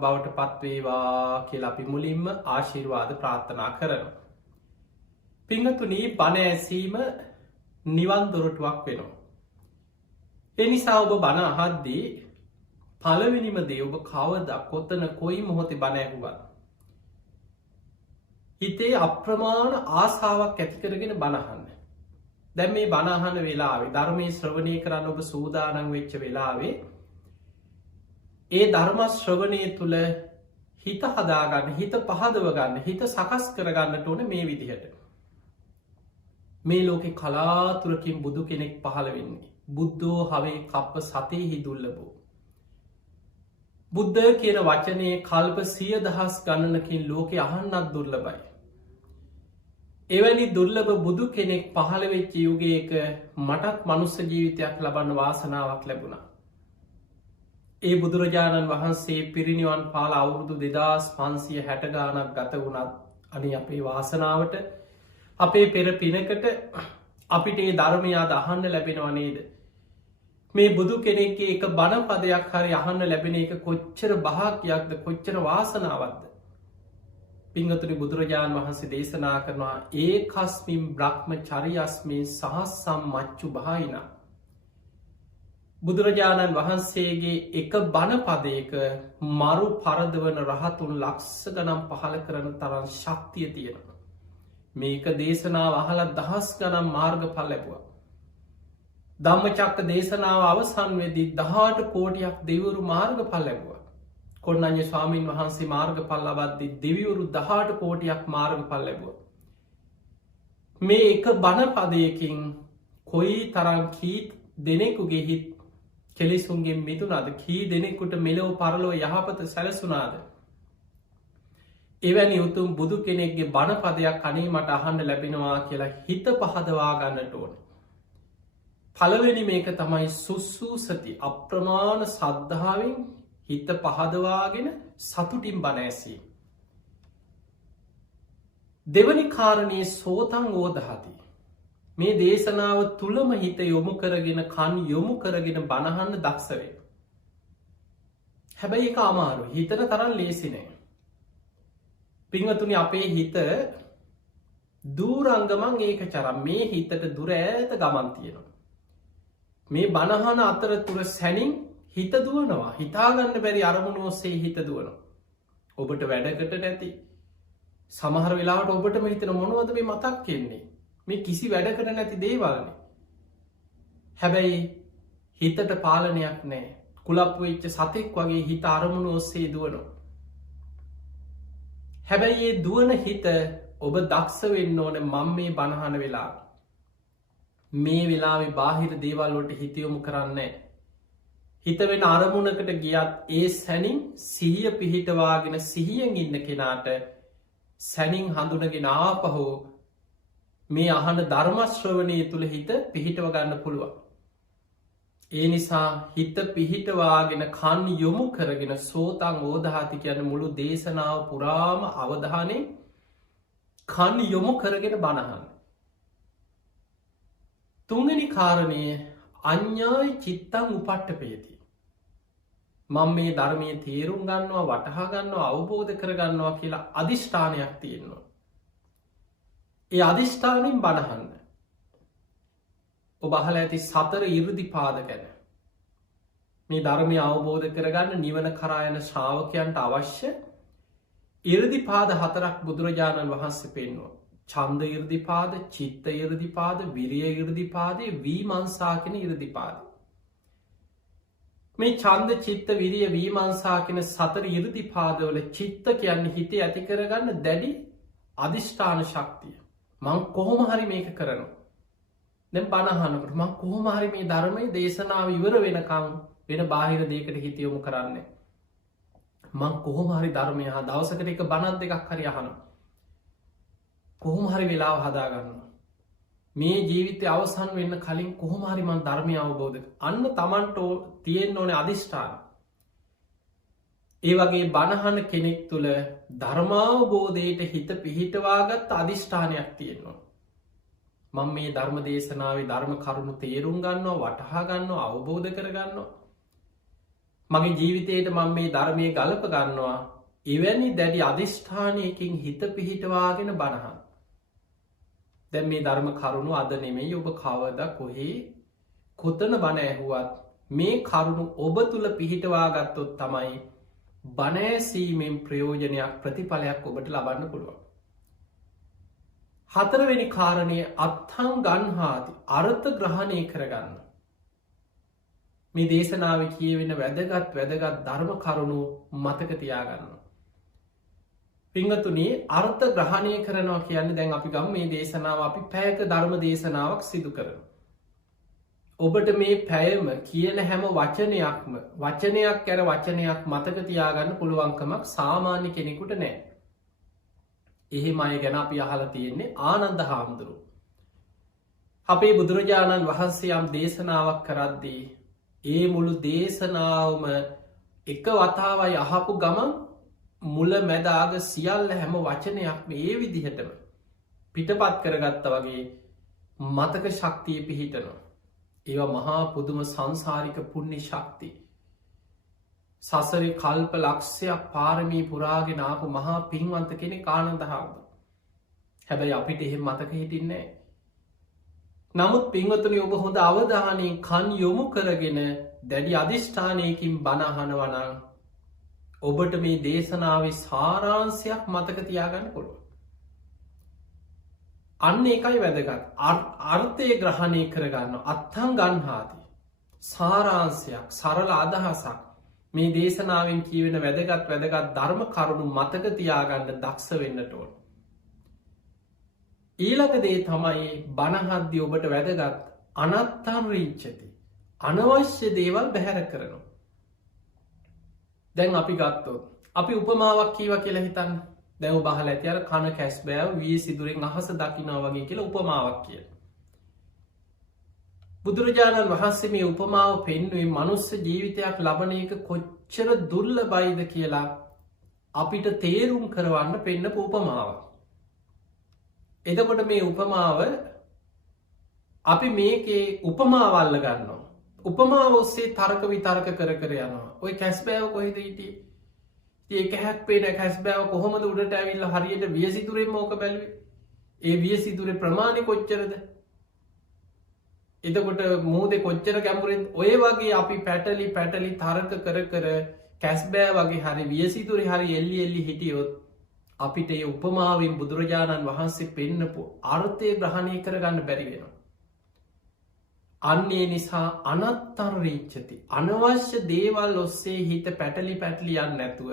බවට පත්වේවා කියලා අපි මුලින්ම ආශිර්වාද ප්‍රාර්ථනා කරන. පිංහතුනී බණ ඇසීම නිවන් දොරටුවක් වෙනවා. එනිසා ඔබ බණ අහද්දී පළවෙනිම දේ ඔබ කවද කොත්තන කොයි මොහොතේ බණ ඇහුවත්. හිතේ අප්‍රමාණ ආසාාවක් ඇතිකරගෙන බණහන්න. දැම් මේ බණහන වෙලාවේ ධර්මය ශ්‍රවණය කරන්න ඔබ සූදානන් වෙච්ච වෙලාවේ ඒ ධර්ම ශ්‍රවණය තුළ හිත හදාගන්න හිත පහදව ගන්න හිත සකස් කරගන්නට ඕන මේ විදිහට. මේ ලෝකෙ කලාතුරකින් බුදු කෙනෙක් පහළ වෙන්නේ. බුද්ධෝ හවේ කප්ප සතයහි දුල්ලබෝ. බුද්ධ කියන වචනය කල්ප 100,000 ගණනකින් ලෝකෙ අහන්නත් දුර්ලබයි. එවැනි දුර්ලභ බුදු කෙනෙක් පහළ වෙච්ච යුගයක මටත් මනුස්ස ජීවිතයක් ලබන්න වාසනාවක් ලැබුණා. ඒ බුදුරජාණන් වහන්සේ පිරිනිවන් පාල අවුරුදු 2560 ගානක් ගත වුණත් අනි අපේ වාසනාවට අපේ පෙර පිනකට අපිට ඒ ධර්මයා දහන්න ලැබෙනවා නේද. මේ බුදු කෙනෙක්ගේ එක බණපදයක් හරි අහන්න ලැබෙන එක කොච්චර භාග්‍යයක්ද කොච්චර වාසනාවක්ද. පිංගතුනි බුදුරජාණන් වහන්සේ දේශනා කරනවා ඒ කස්මින් බ්‍රහ්ම චරියස්මේ සහස්සම් මච්චු භායිනා. බුදුරජාණන් වහන්සේගේ එක බණපදයක මරු පරදවන රහතුන් ලක්ෂ ගනම් පහළ කරන තරන් ශක්තිය තියෙනවා. මේක දේශනාව අහල දහස් ගනම් මාර්ග පල් ලැබවා. ධම්මචක්ක දේශනාව අවසන් වෙදි 18 කෝටියක් දෙවරු මාර්ග පල් ලැබවා. කොන්නඥ ස්වාමීන් වහන්සේ මාර්ග පල් ලබද්දි දෙවිවරු 18 කෝටියක් මාර්ග පල් ලැබවා. මේ එක බණපදයකින් කොයි තරම් කී දෙනෙකුගේ හිත් කෙලෙසුන්ගේ මිතුනාද කී දෙනෙකුට මෙලෝ පරලෝ යහපත සැලසුනාද. එවැනි උතුම් බුදු කෙනෙක්ගේ බණපදයක් අනේ මට අහන්න ලැබෙනවා කියලා හිත පහදවා ගන්නට ඕන. පළවෙනි මේක තමයි සුස්සූසති අප්‍රමාණ සද්ධාවෙන් හිත පහදවාගෙන සතුටින් බණ ඇසී. දෙවනි කාරණයේ සෝතන් ඕදහති. මේ දේශනාව තුළම හිත යොමු කරගෙන කන් යොමු කරගෙන බණහන්න දක්ෂවේ. හැබැයි එක අමාරු හිතන තරන් ලේසිනෑ. පිංහතුනි අපේ හිත දූරංගමන් ඒක චරම් මේ හිතට දුර ඇත ගමන් තියෙනවා. මේ බණහන අතර තුර සැනින් හිත දුවනවා හිතාගන්න බැරි අරමුණ ඔස්සේ හිත දුවනවා. ඔබට වැඩකට නැති සමහර වෙලාට ඔබට හිතන මොනවද මේ මතක් කියන්නේ මේ කිසි වැඩකට නැති දේවල්න. හැබැයි හිතට පාලනයක් නෑ කුලප්පු වෙච්ච සතෙක් වගේ හිත අරමුණ ඔස්සේ දුවනවා. හැබැයි ඒ දුවන හිත ඔබ දක්ෂ වෙන්න ඕන මං මේ බණහන වෙලා මේ වෙලාවේ බාහිර දේවල්ලොට හිතයොමු කරන්නේ. හිත වෙන අරමුණකට ගියත් ඒ සැනින් සිහිය පිහිටවාගෙන සිහියෙන් ඉන්න කෙනාට සැනින් හඳුනගෙන ආපහෝ මේ අහන ධර්මශ්‍රවනය තුළ හිත පිහිටව ගන්න පුළුවන්. ඒ නිසා හිත පිහිටවාගෙන කන් යොමු කරගෙන සෝතන් ඕදහති කියන මුළු දේශනාව පුරාම අවධානය කන් යොමු කරගෙන බණහන්න. තුන්ගනි කාරණය අඥ්ඥායි චිත්තං උපට්ට පේති. මං මේ ධර්මය තේරුම් ගන්නවා වටහා ගන්නවා අවබෝධ කරගන්නවා කියලා අධිෂ්ඨානයක් තියෙන්නවා. ඒ අධිෂ්ඨානින් බණහන්න. ඔබ අහල ඇති සතර ඉරදිපාද ගැන මේ ධර්මය අවබෝධ කරගන්න නිවන කරායන ශ්‍රාවකයන්ට අවශ්‍ය ඉරදිපාද 4ක් බුදුරජාණන් වහන්සේ පෙන්නවා. ඡන්ද ඉරදිපාද චිත්ත ඉරදිපාද විරිය ඉරදිපාදය වීමංසාකෙන ඉරදිපාද. මේ ඡන්ද චිත්ත විරිය වීමංසාකෙන සතර ඉරදිපාදවල චිත්ත කියන්නේ හිතේ ඇති කරගන්න දැඩි අධිෂ්ඨාන ශක්තිය. මං කොහොම හරි මේක කරනවා. දැන් බණහනකට මං කොහොම හරි මේ ධර්මයේ දේශනාව ඉවර වෙනකම් වෙන බාහිර දෙයකට හිත යොමු කරන්නේ. මං කොහොම හරි ධර්මය දවසකට එක බණක් දෙකක් හරි අහනවා. කොහොම හරි වෙලාව හදාගන්නවා. මේ ජීවිතය අවසන් වෙන්න කලින් කොහොම හරි මං ධර්මය අවබෝධ අන්න තමන්ට තියෙන්න ඕනේ අධිෂ්ඨාන. ඒ වගේ බණහන කෙනෙක් තුළ ධර්මාවබෝධයට හිත පිහිටවාගත් අධිෂ්ඨානයක් තියෙනවා. මං මේ ධර්ම දේශනාවේ ධර්ම කරුණු තේරුම් ගන්නවා වටහා ගන්නවා අවබෝධ කරගන්නවා. මගේ ජීවිතයට මම මේ ධර්මය ගලප ගන්නවා එවැනි දැඩි අධිෂ්ඨානයකින් හිත පිහිටවාගෙන බණහන්. දැන් මේ ධර්ම කරුණු අද නෙමෙයි ඔබ කවද කොහේ කොතන බණ ඇහුවත් මේ කරුණු ඔබ තුළ පිහිටවාගත්තොත් තමයි බණෑසීමෙන් ප්‍රයෝජනයක් ප්‍රතිඵලයක් ඔබට ලබන්න පුළුවන්. හතරවෙනි කාරණය අත්හං ගන්හාති අර්ථ ග්‍රහණය කරගන්න. මේ දේශනාව කියවෙන වැදගත් ධර්ම කරුණු මතක තියාගන්න. පිංගතුනේ අර්ථ ග්‍රහණය කරනවා කියන්නේ දැන් අපි ගම් මේ දේශනාව අපි පැයක ධර්ම දේශනාවක් සිදු කරන. ඔබට මේ පැයම කියන හැම වචනයක්ම වචනයක් කැර වචනයක් මතක තියාගන්න පුළුවන්කමක් සාමාන්‍ය කෙනෙකුට නෑ. එහෙම අය ගැන අපි අහලා තියෙන්නේ ආනන්ද හාමුදුරුව. අපේ බුදුරජාණන් වහන්සේ යම් දේශනාවක් කරද්දී ඒ මුළු දේශනාවම එක වතාවයි අහපු ගමන් මුල මැදාග සියල්ල හැම වචනයක්ම ඒ විදිහටම පිටපත් කරගත්ත වගේ මතක ශක්තිය පිහිටනවා. ඒවා මහා පුදුම සංසාරික පුුණ්‍ය ශක්ති. සසරි කල්ප ලක්ෂයක් පාරමී පුරාගෙන ආපු මහා පින්වන්ත කෙනෙ ආනන්ද හාමුදුරුවෝ. හැබැයි අපිට එහෙම මතක හිටින්නේ. නමුත් පින්වතුනි ඔබ හොඳ අවධානයෙන් කන් යොමු කරගෙන දැඩි අධිෂ්ඨානයකින් බණහනවනං ඔබට මේ දේශනාවේ සාරාංශයක් මතක තියාගන්න පුළුව. අන්න එකයි වැදගත් අර්ථය ග්‍රහණය කරගන්න අත්හං ගන්හාති සාරාංශයක් සරල අදහසක් මේ දේශනාවෙන් කියවෙන වැදගත් ධර්ම කරුණු මතක තියාගන්න දක්ෂ වෙන්නට ඕන. ඊළඟ දේ තමයි බණහද්දි ඔබට වැදගත් අනත්තන් රීච්චති අනවශ්‍ය දේවල් බැහැර කරනවා. දැන් අපි ගත්තොත් අපි උපමාවක් කීව කියලා හිතන්න දැව බහල ඇති අර කන කැස් බෑව වී සිදුරෙන් අහස දකිනා වගේ කියලා උපමාවක් කිය. බුදුරජාණන් වහන්සේ මේ උපමාව පෙන්නුවේ මනුස්ස ජීවිතයක් ලබන එක කොච්චර දුර්ල බයිද කියලා අපිට තේරුම් කරවන්න පෙන්න උපමාව. එදකොට මේ උපමාව අපි මේකේ උපමාවල්ල ගන්නවා. උපමාව ඔස්සේ තර්ක විතර්ක කර යනවා. ඔය කැස්බෑව කොහෙද හිටියේ ඒක හැක්පේන කැස්බෑව කොහොමද උඩට ඇවිල්ල හරියට වියසිතුරෙන් මෝක බැලුවේ ඒ වියසිතුරේ ප්‍රමාණි කොච්චරද එතකොට මූද කොච්චර ගැමුරෙන් ඔය වගේ අපි පැටලි තර්ක කර කැස්බෑ වගේ හරි වියසිතුරේ හරි එල්ලි හිටියොත් අපිට ඒ උපමාවෙන් බුදුරජාණන් වහන්සේ පෙන්නපු අර්ථය ග්‍රහණය කරගන්න බැරිවෙනවා. අන්නේ නිසා අනත්තන් රීච්චති අනවශ්‍ය දේවල් ඔස්සේ හිත පැටලි යන්න නැතුව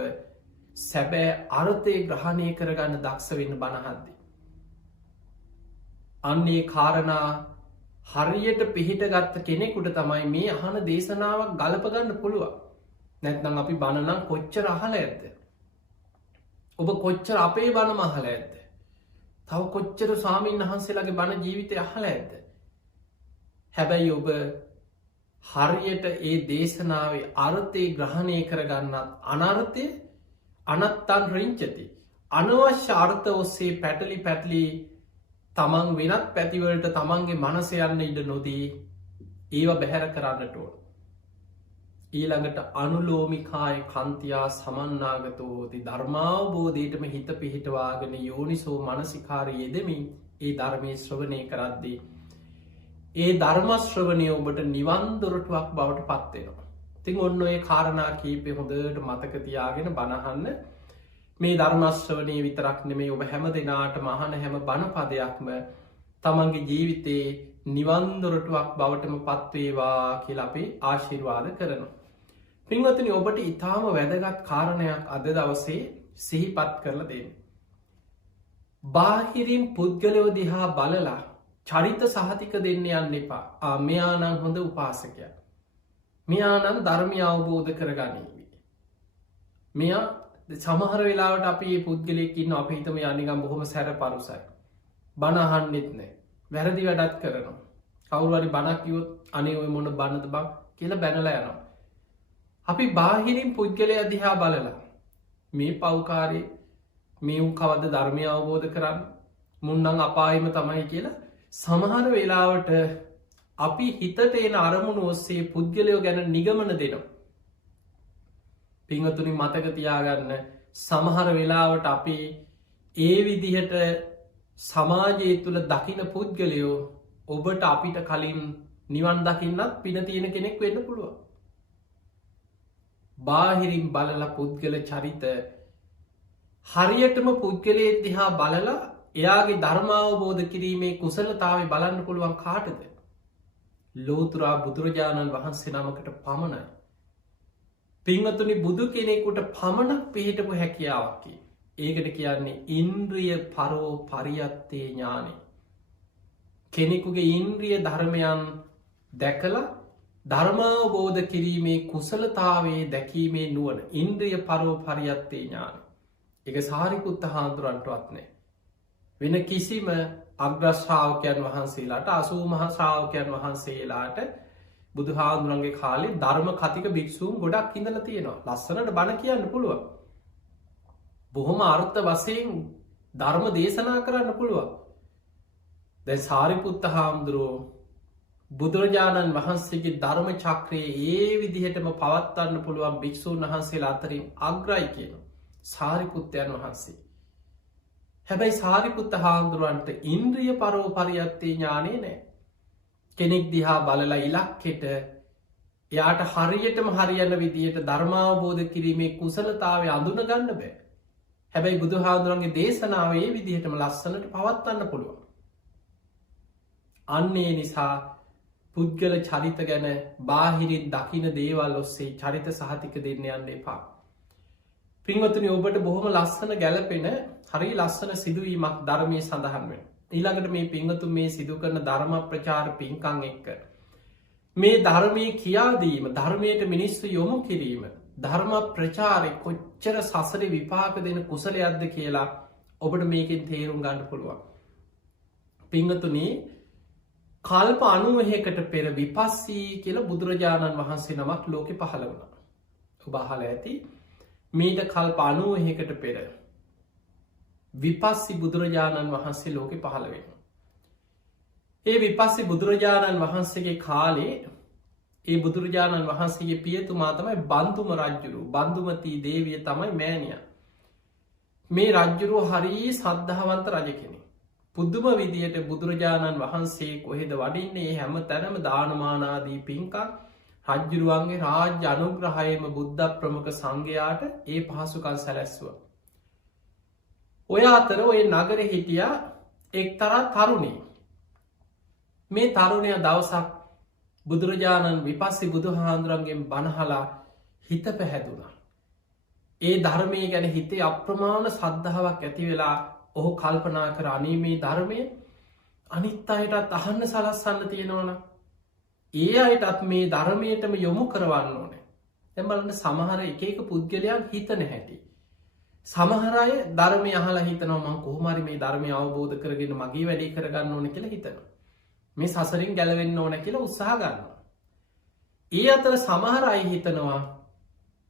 සැබෑ අර්ථය ග්‍රහණය කරගන්න දක්ෂ වෙන්න බණහද්දි. අන්නේ කාරණා හරියට පිහිට ගත්ත කෙනෙකුට තමයි මේ අහන දේශනාවක් ගලපගන්න පුළුවන්. නැත්නම් අපි බණනම් කොච්චර අහල ඇත්ද. ඔබ කොච්චර අපේ බණ මහල ඇත්ද. තව කොච්චර ස්වාමීන් වහන්සේලාගේ බණ ජීවිතය අහල ඇත්ද. හැබැයි ඔබ හරියට ඒ දේශනාවේ අර්ථය ග්‍රහණය කරගන්නත් අනර්ථය අනත්තන් රිංචති අනවශ්‍ය අර්ථ ඔස්සේ පැටලි තමන් වෙනත් පැතිවලට තමන්ගේ මනස යන්න ඉඩ නොදී ඒව බැහැර කරන්නට ඕන. ඊළඟට අනුලෝමිකාය කන්තියා සමන්නාගතෝති ධර්මාවබෝධයටම හිත පිහිටවාගෙන යෝනිසෝ මනසිකාර යෙදමින් ඒ ධර්මය ශ්‍රවණය කරද්දී ඒ ධර්මශ්‍රවනය ඔබට නිවන්දොරටුවක් බවට පත්වෙනවා. තිං ඔන්න ඔය කාරණා කීපය හොඳට මතක තියාගෙන බණහන්න මේ ධර්මශ්‍රවනය විතරක් නෙමේ ඔබ හැම දෙනාට මහන හැම බණපදයක්ම තමන්ගේ ජීවිතයේ නිවන්දොරටුවක් බවටම පත්වේවා කියල අපේ ආශිර්වාද කරනවා. පින්වතුනි ඔබට ඉතාම වැදගත් කාරණයක් අද දවසේ සිහිපත් කරලා දෙන්න. බාහිරින් පුද්ගලයෝ දිහා බලලා චරිත සහතික දෙන්න යන්න එපා. මෙයානං හොඳ උපාසකය. මෙයානන් ධර්මය අවබෝධ කරගනීවී. මෙයා සමහර වෙලාවට අපි පුද්ගලයකින්න අප හිතම යනිකම් බොහොම සැර පරුසයි. බණහන්නෙත් නෑ වැරදි වැඩත් කරනවා. කවුරුවරි බණක්යොත් අනේ ඔය මොන බණද බක් කියලා බැනල යනවා. අපි බාහිරින් පුද්ගලය දිහා බලලා මේ පව්කාරය මේ උන් කවද ධර්මය අවබෝධ කරන්න මුන්නං අපායිම තමයි කියලා සමහර වෙලාවට අපි හිතට එන අරමුණු ඔස්සේ පුද්ගලයෝ ගැන නිගමන දෙනවා. පිංහතුනි මතක තියාගන්න සමහර වෙලාවට අපි ඒ විදිහට සමාජය තුළ දකින පුද්ගලයෝ ඔබට අපිට කලින් නිවන් දකින්නත් පින තියෙන කෙනෙක් වෙන්න පුළුව. බාහිරින් බලල පුද්ගල චරිත හරියටම පුද්ගලයේ දිහා බලලා එයාගේ ධර්මාවබෝධ කිරීමේ කුසලතාව බලන්න පුළුවන් කාටද. ලෝතුරා බුදුරජාණන් වහන්සේ නමකට පමණයි. පිංහතුනි බුදු කෙනෙකුට පමණක් පිහිටපු හැකියාවකි. ඒකට කියන්නේ ඉන්ද්‍රිය පරෝ පරියත්තේ ඥානය. කෙනෙකුගේ ඉන්ද්‍රිය ධර්මයන් දැකලා ධර්මාවබෝධ කිරීමේ කුසලතාවේ දැකීමේ නුවන ඉන්ද්‍රිය පරෝ පරියත්තේ ඥාන. එක සාරිපුත්ත හාන්දුරන්ටවත් නෑ. වෙන කිසිම අග්‍රශ්‍රාවකයන් වහන්සේලාට අසූ මහශ්‍රාවකයන් වහන්සේලාට බුදු හාදුරන්ගේ කාලේ ධර්ම කතික භික්ෂූන් ගොඩක් ඉඳල තියෙනවා. ලස්සනට බණ කියන්න පුළුව. බොහොම අර්ථ වසයෙන් ධර්ම දේශනා කරන්න පුළුවන්. දැ සාරිපුත්ත හාමුදුරුවෝ බුදුරජාණන් වහන්සේගේ ධර්ම චක්‍රයේ ඒ විදිහටම පවත්වන්න පුළුවන් භික්‍ෂූන් වහන්සේලා අතරින් අග්‍රයි කියන සාරිපුත්තයන් වහන්සේ. හැබැයි සාරිපුත්ත හාමුදුරුවන්ට ඉන්ද්‍රිය පරෝ පරියත්තේ ඥානය නෑ. කෙනෙක් දිහා බලලා ඉලක්කෙට එයාට හරියටම හරියන්න විදිහට ධර්මාවබෝධ කිරීමේ කුසලතාව අඳුන ගන්න බෑ. හැබැයි බුදු හාමුදුරුවන්ගේ දේශනාවේ විදිහටම ලස්සනට පවත්වන්න පුළුවන්. අන්නේ නිසා පුද්ගල චරිත ගැන බාහිරින් දකින දේවල් ඔස්සේ චරිත සහතික දෙන්න යන්න එපා. පින්වතුනි ඔබට බොහොම ලස්සන ගැලපෙන හරි ලස්සන සිදුවීමක් ධර්මය සඳහන් වෙන. ඊළඟට මේ පිංහතු මේ සිදු කරන ධර්ම ප්‍රචාර පින්කං එක්ක. මේ ධර්මය කියාදීම ධර්මයට මිනිස්සු යොමු කිරීම ධර්ම ප්‍රචාරය කොච්චර සසර විපාක දෙන කුසලයක්ද කියලා ඔබට මේකෙන් තේරුම් ගන්න පුළුවන්. පිංහතුනේ කල්ප අනුවහකට පෙර විපස්සී කියල බුදුරජාණන් වහන්සේ නමක් ලෝකෙ පහළ වුණ. ඔබහල ඇති මීට කල්ප අනුවහකට පෙර විපස්සි බුදුරජාණන් වහන්සේ ලෝකෙ පහළ වෙන. ඒ විපස්සි බුදුරජාණන් වහන්සේගේ කාලේ ඒ බුදුරජාණන් වහන්සේගේ පියතුමා තමයි බන්ධුම රජ්ජුරු බන්ධුමතී දේවිය තමයි මෑණිය. මේ රජ්ජුරුව හරී සද්ධාවන්ත රජ කෙනෙ. පුද්දුම විදියට බුදුරජාණන් වහන්සේ කොහෙද වඩින්නේ හැම තැනම දානමානාදී පින්කක් රජ්ජුරුවන්ගේ රාජ්‍ය අනුග්‍රහයම බුද්ධ ප්‍රමුඛ සංඝයාට ඒ පහසුකල් සැලැස්ව. ඔය අතර ඔය නගර හිටිය එක්තරා තරුණී. මේ තරුණය දවසක් බුදුරජාණන් විපස්සි බුදු හාන්දුරන්ගෙන් බණහලා හිත පැහැදුනා. ඒ ධර්මය ගැන හිතේ අප්‍රමාණ සද්ධාවක් ඇති වෙලා ඔහු කල්පනා කර අනීමේ ධර්මය අනිත් අයටත් අහන්න සලස්සන්න තියෙනවන. ඒ අයටත් මේ ධර්මයටම යොමු කරවන්න ඕනේ. එබලන්න සමහර එක පුද්ගලයන් හිතන හැටි. සමහරය ධර්මය අහලා හිතනවා කොහමරි මේ ධර්මය අවබෝධ කරගෙන මගේ වැඩි කරගන්න ඕන කියලා හිතනවා. මේ සසරින් ගැලවෙන්න ඕන කියලා උත්සාහ ගන්නවා. ඒ අතර සමහර අය හිතනවා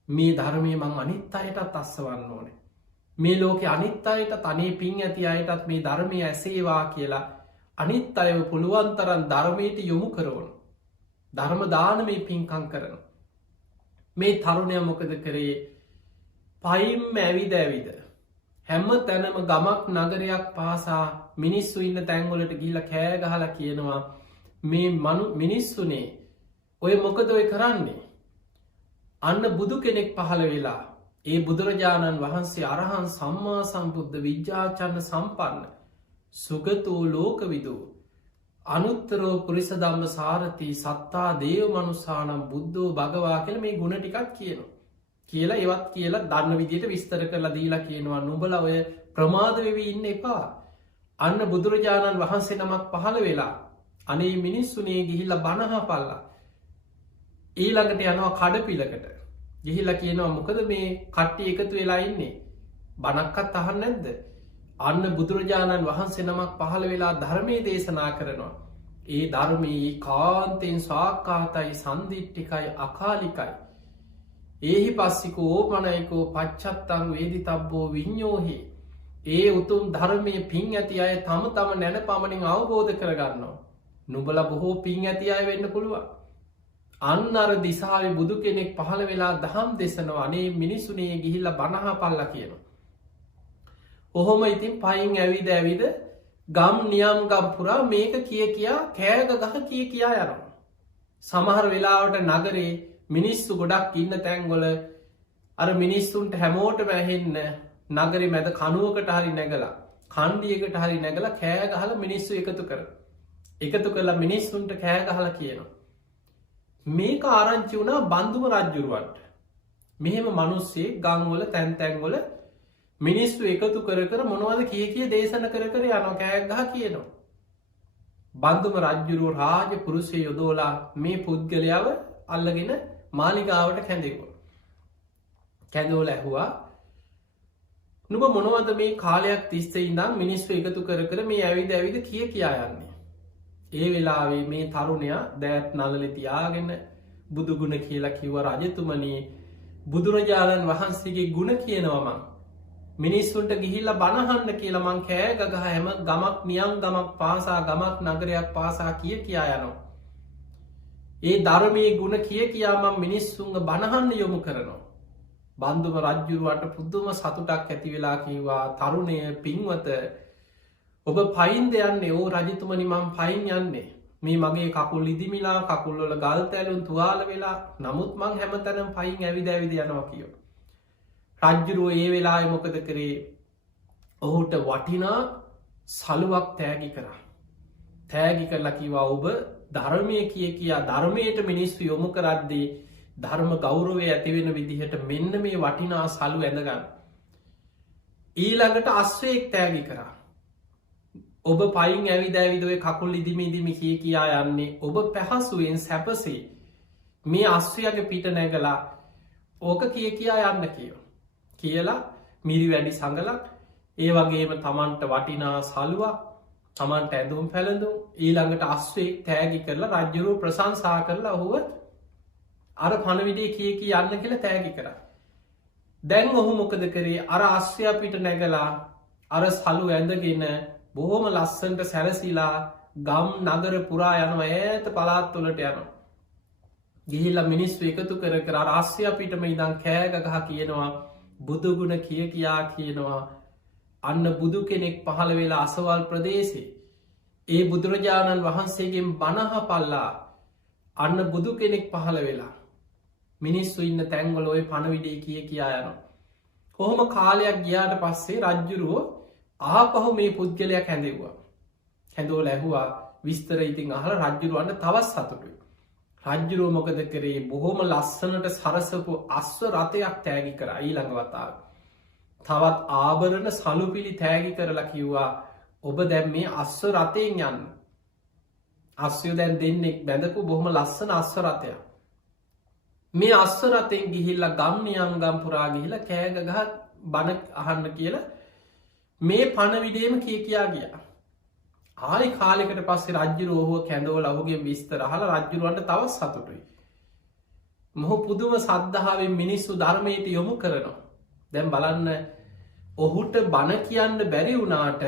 මේ ධර්මය මං අනිත් අයටත් අස්සවන්න ඕනේ. මේ ලෝකෙ අනිත් අයට තනේ පින් ඇති අයටත් මේ ධර්මය ඇසේවා කියලා අනිත් අයව පුළුවන්තරන් ධර්මයට යොමු කරවන. ධර්ම දානමේ පින්කං කරන. මේ තරුණය මොකද කරේ පයිම් ඇවිද ඇවිද. හැම්ම තැනම ගමක් නගරයක් පාසා මිනිස්සු ඉන්න තැන්ගොලට ගිල කෑගහල කියනවා මේ මිනිස්සුනේ ඔය මොකද ඔය කරන්නේ. අන්න බුදු කෙනෙක් පහළ වෙලා ඒ බුදුරජාණන් වහන්සේ අරහන් සම්මා සම්බුද්ධ විද්‍යාචන්න සම්පන්න සුගතෝ ලෝකවිදූ අනුත්තරෝ පුරිස දම්ම සාරති සත්තා දේව මනුසානම් බුද්ධෝ භගවා කියල මේ ගුණ ටිකක් කියනවා. කියලා ඒවත් කියලා දන්න විදියට විස්තර කරලා දීලා කියනවා නුබල ඔය ප්‍රමාද වෙවී ඉන්න එපා. අන්න බුදුරජාණන් වහන්සේ නමක් පහළ වෙලා අනේ මිනිස්සුනේ ගිහිල්ල බණහා පල්ලා. ඊළඟට යනවා කඩපිලකට ගිහිල්ල කියනවා මොකද මේ කට්ටි එකතු වෙලා ඉන්නේ බණක්කත් අහන්න නැද්ද. අන්න බුදුරජාණන් වහන්සේ නමක් පහළ වෙලා ධර්මය දේශනා කරනවා. ඒ ධර්මී කාන්තෙන් ස්වාක්කාතයි සන්දිිට්ටිකයි අකාලිකයි. ඒහි පස්සිකෝ ඕපනයකෝ පච්චත්තං වේදි තබ්බෝ විඤ්ඥෝහි. ඒ උතුම් ධර්මය පින් ඇති අය තම තම නැන පමණින් අවබෝධ කරගන්නවා. නුබල බොහෝ පින් ඇති අය වෙන්න පුළුවන්. අන්න අර දිසාවේ බුදු කෙනෙක් පහළ වෙලා දහම් දෙසනවා අනේ මිනිසුනේ ගිහිල්ල බණහා පල්ල කියනවා. ඔහොම ඉතින් පයින් ඇවිද ඇවිද ගම් නියම් ගම්පුරා මේක කියා කෑග ගහ කියා යනවා. සමහර වෙලාවට නගරේ මිනිස්සු ගොඩක් ඉන්න තැන්ගොල අර මිනිස්සුන්ට හැමෝට වැහෙන්න නගරි මැද කනුවකට හරි නැගලා කණ්ඩියකට හරි නැගලා කෑගහල මිනිස්සු එකතු කර. එකතු කරලා මිනිස්සුන්ට කෑගහල කියනවා. මේක ආරංචි වුණා බන්ධුම රජ්ජුරුවන්ට. මෙහෙම මනුස්සේ ගංවල තැන්තැන්ගොල මිනිස්සු එකතු කර මොනවද කිය දේශන කර යනවා කෑගහ කියනවා. බන්ධුම රජ්ජුරුව රාජ පුරුෂය යොදෝලා මේ පුද්ගලයාව අල්ලගෙන මාලිගාවට කැඳෙකුව. කැඳෝල ඇහුවා නුබ මොනවද මේ කාලයක් තිස්සේ ඉඳම් මිනිස්ව එකතු කර මේ ඇවිද ඇවිද කියා යන්නේ. ඒ වෙලාවේ මේ තරුණයා දෑත් නලලි තියාගෙන බුදුගුණ කියලා කිව්ව රජතුමනී බුදුරජාණන් වහන්සේගේ ගුණ කියනවමං. මිනිස්සුන්ට ගිහිල්ල බණහන්න කියලා මං කෑගගහ හැම ගමක් නියම් ගමක් පාසා ගමක් නගරයක් පාසා කියා යනවා. ඒ ධර්මය ගුණ කියාමම් මිනිස්සුන්ග බණහන්න යොමු කරනවා. බන්ධුම රජ්ජුරුවට පුද්දුම සතුටක් ඇති වෙලා කිවා තරුණය පින්වත ඔබ පයින් දෙයන්නේ ඕ රජතුමනි මං පයින් යන්නේ මේ මගේ කකුල් ඉදිමිලා කකුල්වල ගල් තැලුන් තුවාල වෙලා නමුත් මං හැමතැනම් පයින් ඇවිද ඇවිද යනවා කියෝ. රජ්ජුරුව ඒ වෙලා මොකද කරේ ඔහුට වටිනා සලුවක් තෑගි කරා. තෑගි කරලා කිවා ඔබ ධර්මය කියා ධර්මයට මිනිස්සු යොමු කරද්දී ධර්ම ගෞරවය ඇතිවෙන විදිහට මෙන්න මේ වටිනා සලු ඇඳගන්න. ඊළඟට අස්වයෙක් තෑගි කරා. ඔබ පයින් ඇවිද ඇවිදව කකුල් ඉදිමිදිමි කියා යන්නේ ඔබ පැහසුවෙන් සැපසේ මේ අස්වයගේ පිට නැගලා ඕක කියා යන්න කියෝ. කියලා මිරි වැඩි සඟලක් ඒ වගේම තමන්ට වටිනා සලුවක් තමන්ට ඇඳුම් පැළඳු ඊළඟට අස්වේ තෑගි කරලා රජ්ජුරුව ප්‍රසංසා කරලා ඔහුව අර පණවිඩේ කිය යන්න කියලා තෑගි කර. දැන් ඔහු මොකද කරේ අර අස්වයා පිට නැගලා අර සලු ඇඳගෙන බොහොම ලස්සන්ට සැරසිලා ගම් නගර පුරා යනවා ඇත පලාත්තුලට යනවා. ගිහිල්ල මිනිස්ව එකතු කර අස්වයා පිටම ඉදං කෑගගහ කියනවා බුදුගුණ කියා කියනවා අන්න බුදු කෙනෙක් පහළ වෙලා අසවල් ප්‍රදේශේ ඒ බුදුරජාණන් වහන්සේගෙන් බණහ පල්ලා අන්න බුදු කෙනෙක් පහළ වෙලා මිනිස්සු ඉන්න තැංගොල ඔය පණවිඩේ කියා යනවා. කොහොම කාලයක් ගියාට පස්සේ රජ්ජුරුවෝ ආපහු මේ පුද්ගලයක් හැඳෙව්වා. හැඳෝ ලැහුවා විස්තර ඉතින් අහල රජ්ජුරුවන්ට තවත් සතුටුයි. රජ්ජුරුව මොකද කරේ බොහොම ලස්සනට සරසපු අස්ව රථයක් තෑගි කර ඊළඟ වතාව. තවත් ආභරණ සලුපිලි තෑගි කරලා කිව්වා ඔබ දැම් මේ අස්ව රථයෙන් යන්න. අස්යෝ දැන් දෙන්නෙක් බැඳපු බොහොම ලස්සන අස්ව රථයක්. මේ අස්ව රථයෙන් ගිහිල්ල ගම්නියම් ගම්පුරා ගිහිල කෑගගහ බණ අහන්න කියලා මේ පණවිඩේම කියා ගිය. ආයි කාලෙකට පස්සේ රජ්ජුරුවෝ කැඳවල ඔහුගේ විස්තර හල රජ්ජුරුවන්ට තවත් සතුටුයි. මොහු පුදුම සද්ධාවෙන් මිනිස්සු ධර්මයට යොමු කරනවා. දැම් බලන්න ඔහුට බණ කියන්න බැරි වුණාට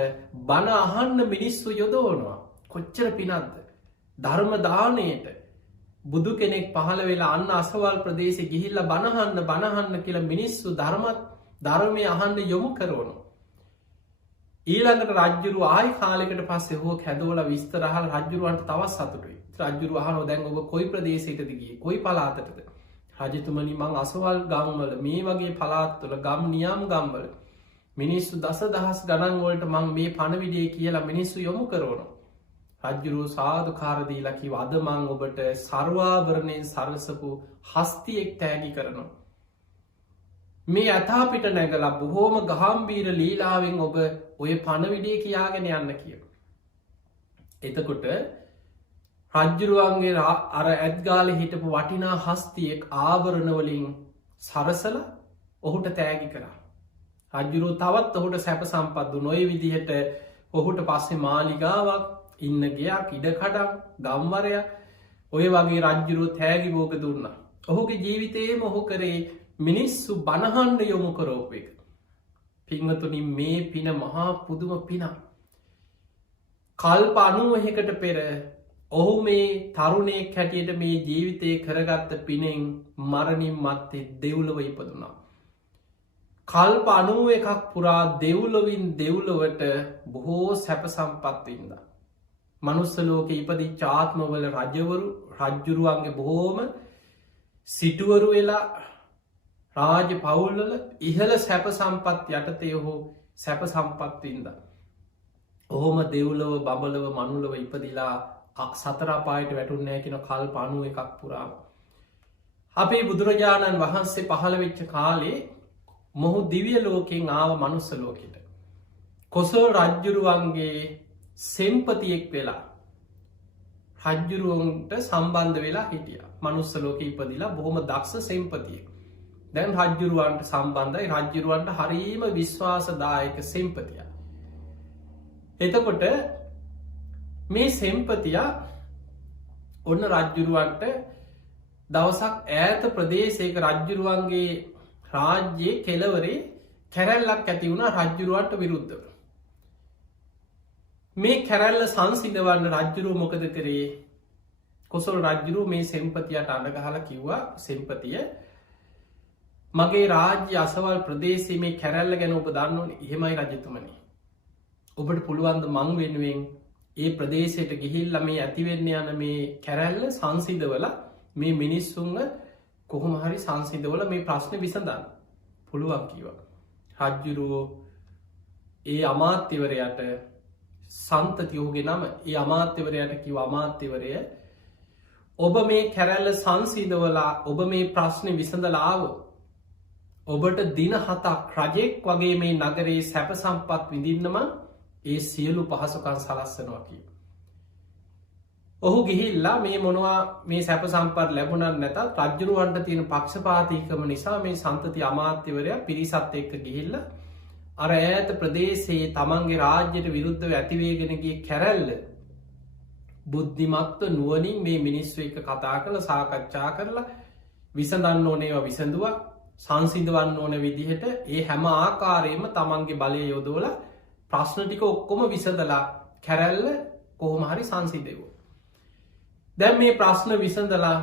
බණ අහන්න මිනිස්සු යොදෝනවා. කොච්චර පිනත්ද. ධර්මදානයට බුදු කෙනෙක් පහළ වෙලා අන්න අසවල් ප්‍රදේශ ගිහිල්ල බණහන්න කියලා මිනිස්සු ධර්මය අහන්න යොමු කරවනු. ඊළඟට රජ්ජුරු ආයි කාලෙකට පස්සේ හෝ හැදවල විස්තරහල් රජ්ජුරුවන්ට තවත් සතුටුයි. රජ්ජුරු අහන දැන් ඔබ කොයි ප්‍රදේශයටද ගිය කොයි පලාතටද රජතුමනි මං අසවල් ගම්වල මේ වගේ පලාත්තුල ගම් නියම් ගම්වල මිනිස්සු දස දහස් ගණන්වලට මං මේ පණවිඩේ කියලා මිනිස්සු යොමු කරවනු. රජ්ජුරුව සාධ කාරදීලකි වදමං ඔබට සර්වාභරණයෙන් සරසපු හස්තියෙක් තෑගි කරනවා. මේ ඇතාපිට නැගලා බොහෝම ගහම්බීර ලීලාවෙන් ඔබ ඔය පණවිඩේ කියාගෙන යන්න කිය. එතකොට රජ්ජුරුවන්ගේ අර ඇත්ගාල හිටපු වටිනා හස්තියෙක් ආවරණවලින් සරසල ඔහුට තෑගි කරා. රජ්ජුරුව තවත් ඔහුට සැප සම්පත්දු නොය විදිහට ඔහුට පස්සේ මාලිගාවක් ඉන්න ගයක් ඉඩකඩක් ගම්වරය ඔය වගේ රජ්ජුරුව තෑගි බෝග දුන්න. ඔහුගේ ජීවිතයේ මොහු කරේ මිනිස්සු බණහන්ඩ යොමු කරෝප එක. පිංහතුනි මේ පින මහා පුදුම පිනා. කල්ප 90කට පෙර ඔහු මේ තරුණයෙක් හැටියට මේ ජීවිතය කරගත්ත පිනෙන් මරණින් මත්තේ දෙව්ලොව ඉපදුනා. කල්ප 91ක් පුරා දෙව්ලොවින් දෙව්ලොවට බොහෝ සැප සම්පත්වින්ද. මනුස්සලෝක ඉපදි චාත්මවල රජවරු රජ්ජුරුවන්ගේ බොහෝම සිටුවරු වෙලා රාජ පවුල්වල ඉහළ සැප සම්පත් යටතය හෝ සැප සම්පත්වින්ද. ඔහොම දෙව්ලොව බබලව මනුලව ඉපදිලා සතරාපායට වැටුන්නෑ කෙන කල් 91ක් පුරාම. අපේ බුදුරජාණන් වහන්සේ පහළ වෙච්ච කාලේ මොහු දිවිය ලෝකෙන් ආව මනුස්ස ලෝකෙට. කොසල් රජ්ජුරුවන්ගේ සෙම්පතියෙක් වෙලා රජ්ජුරුවන්ට සම්බන්ධ වෙලා හිටිය මනුස්ස ලෝක ඉපදිලා බොහොම දක්ෂ සෙම්පතියෙක්. දැන් රජ්ජුරුවන්ට සම්බන්ධයි රජ්ජුරුවන්ට හරීම විශ්වාසදායක සෙම්පතිය. එතකොට මේ සෙම්පතියා ඔන්න රජ්ජුරුවන්ට දවසක් ඈත ප්‍රදේශයක රජ්ජුරුවන්ගේ රාජ්‍යයේ කෙලවරේ කැරැල්ලක් ඇති වුණ රජ්ජුරුවන්ට විරුද්ධව. මේ කැරැල්ල සංසිඳවන්න රජ්ජුරුව මොකද කරේ කොසල් රජ්ජුරුව මේ සෙම්පතියට අඩගහල කිව්වා සෙම්පතිය මගේ රාජ්‍ය අසවල් ප්‍රදේශයේ මේ කැරැල්ල ගැන ඔබ දන්නවන එහෙමයි රජතුමනි. ඔබට පුළුවන්ද මං වෙනුවෙන් ඒ ප්‍රදේශයට ගිහිල්ල මේ ඇතිවෙන්න යන මේ කැරැල්ල සංසිදවල මේ මිනිස්සුන්ග කොහොම හරි සංසිදවල මේ ප්‍රශ්න විසඳන්න පුළුවන් කීවා. රජ්ජුරුවෝ ඒ අමාත්‍යවරයට සන්තතියෝගේ නම ඒ අමාත්‍යවරයට කිව අමාත්‍යවරය ඔබ මේ කැරැල්ල සංසිදවලා ඔබ මේ ප්‍රශ්නය විසඳලාව ඔබට දින 7ක් රජෙක් වගේ මේ නගරේ සැප සම්පත් විඳින්නම ඒ සියලු පහසුකන් සලස්සනවා කිය. ඔහු ගිහිල්ලා මේ මොනවා මේ සැප සම්පත් ලැබුණත් නැත රජ්ජුරුවන්ට තියෙන පක්ෂපාතිකම නිසා මේ සන්තති අමාත්‍යවරයා පිරිසත් එක්ක ගිහිල්ල අර ඈත ප්‍රදේශයේ තමන්ගේ රාජ්‍යයට විරුද්ධව ඇතිවේගෙනගේ කැරැල්ල බුද්ධිමත්ව නුවනින් මේ මිනිස්ව එක කතා කළ සාකච්ඡා කරලා විසඳන්න ඕනේවා විසඳවා සංසිදවන්න ඕන විදිහට ඒ හැම ආකාරයම තමන්ගේ බලය යොදෝල ප්‍රශ්න ටික ඔක්කොම විසඳලා කැරැල්ල කොහොම හරි සංසිදෙවෝ. දැන් මේ ප්‍රශ්න විසඳලා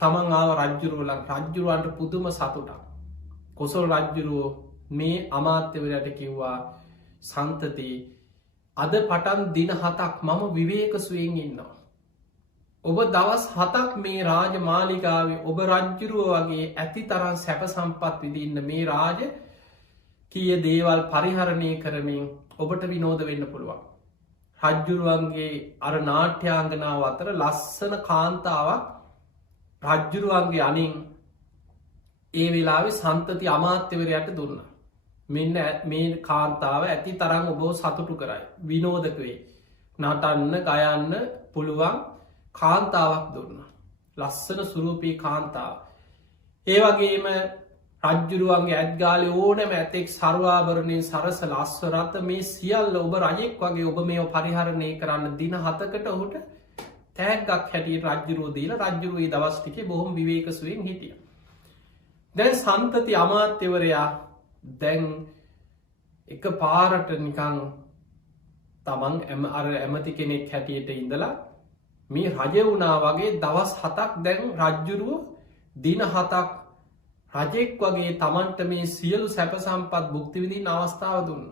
තමන් ආව රජ්ජුරුවල රජ්ජුරුවන්ට පුදුම සතුටක්. කොසල් රජ්ජුරුවෝ මේ අමාත්‍යවරයට කිව්වා සන්තති අද පටන් දින 7ක් මම විවේකසුවෙන් ඉන්නවා. ඔබ දවස් 7ක් මේ රාජ මාලිගාවේ ඔබ රජ්ජුරුව වගේ ඇති තරන් සැප සම්පත් විදින්න මේ රාජ කිය දේවල් පරිහරණය කරමින් ඔබට විනෝද වෙන්න පුළුවන්. රජ්ජුරුවන්ගේ අර නාට්‍යාංගනාව අතර ලස්සන කාන්තාවක් රජ්ජුරුවන්ගේ අනින් ඒ වෙලාවේ සන්තති අමාත්‍යවරයට දුන්න. මෙන්න මේ කාන්තාව ඇති තරම් ඔබෝ සතුටු කරයි. විනෝදකවේ නටන්න ගයන්න පුළුවන් කාන්තාවක් දුන්න. ලස්සන සුරූපී කාන්තාව. ඒ වගේම රජ්ජුරුවන්ගේ ඇත්ගාල ඕනෑම ඇතෙක් සර්වාභරණයෙන් සරස ලස්වරත මේ සියල්ල ඔබ රජෙක් වගේ ඔබ මේ පරිහරණය කරන්න දින 7කට ඔහුට තෑගක් හැටිය රජ්ජුරෝදීල රජ්ජුරුවී දවස්ටිකේ බොහොම විවේකසුවෙන් හිටිය. දැන් සන්තති අමාත්‍යවරයා දැන් එක පාරට නිකං තමන් ඇමති කෙනෙක් හැටියට ඉඳලා මේ රජ වුණා වගේ දවස් 7ක් දැන් රජ්ජුරුව දින 7ක් රජෙක් වගේ තමන්ට මේ සියලු සැප සම්පත් බුක්තිවිදිී අවස්ථාව දුන්න.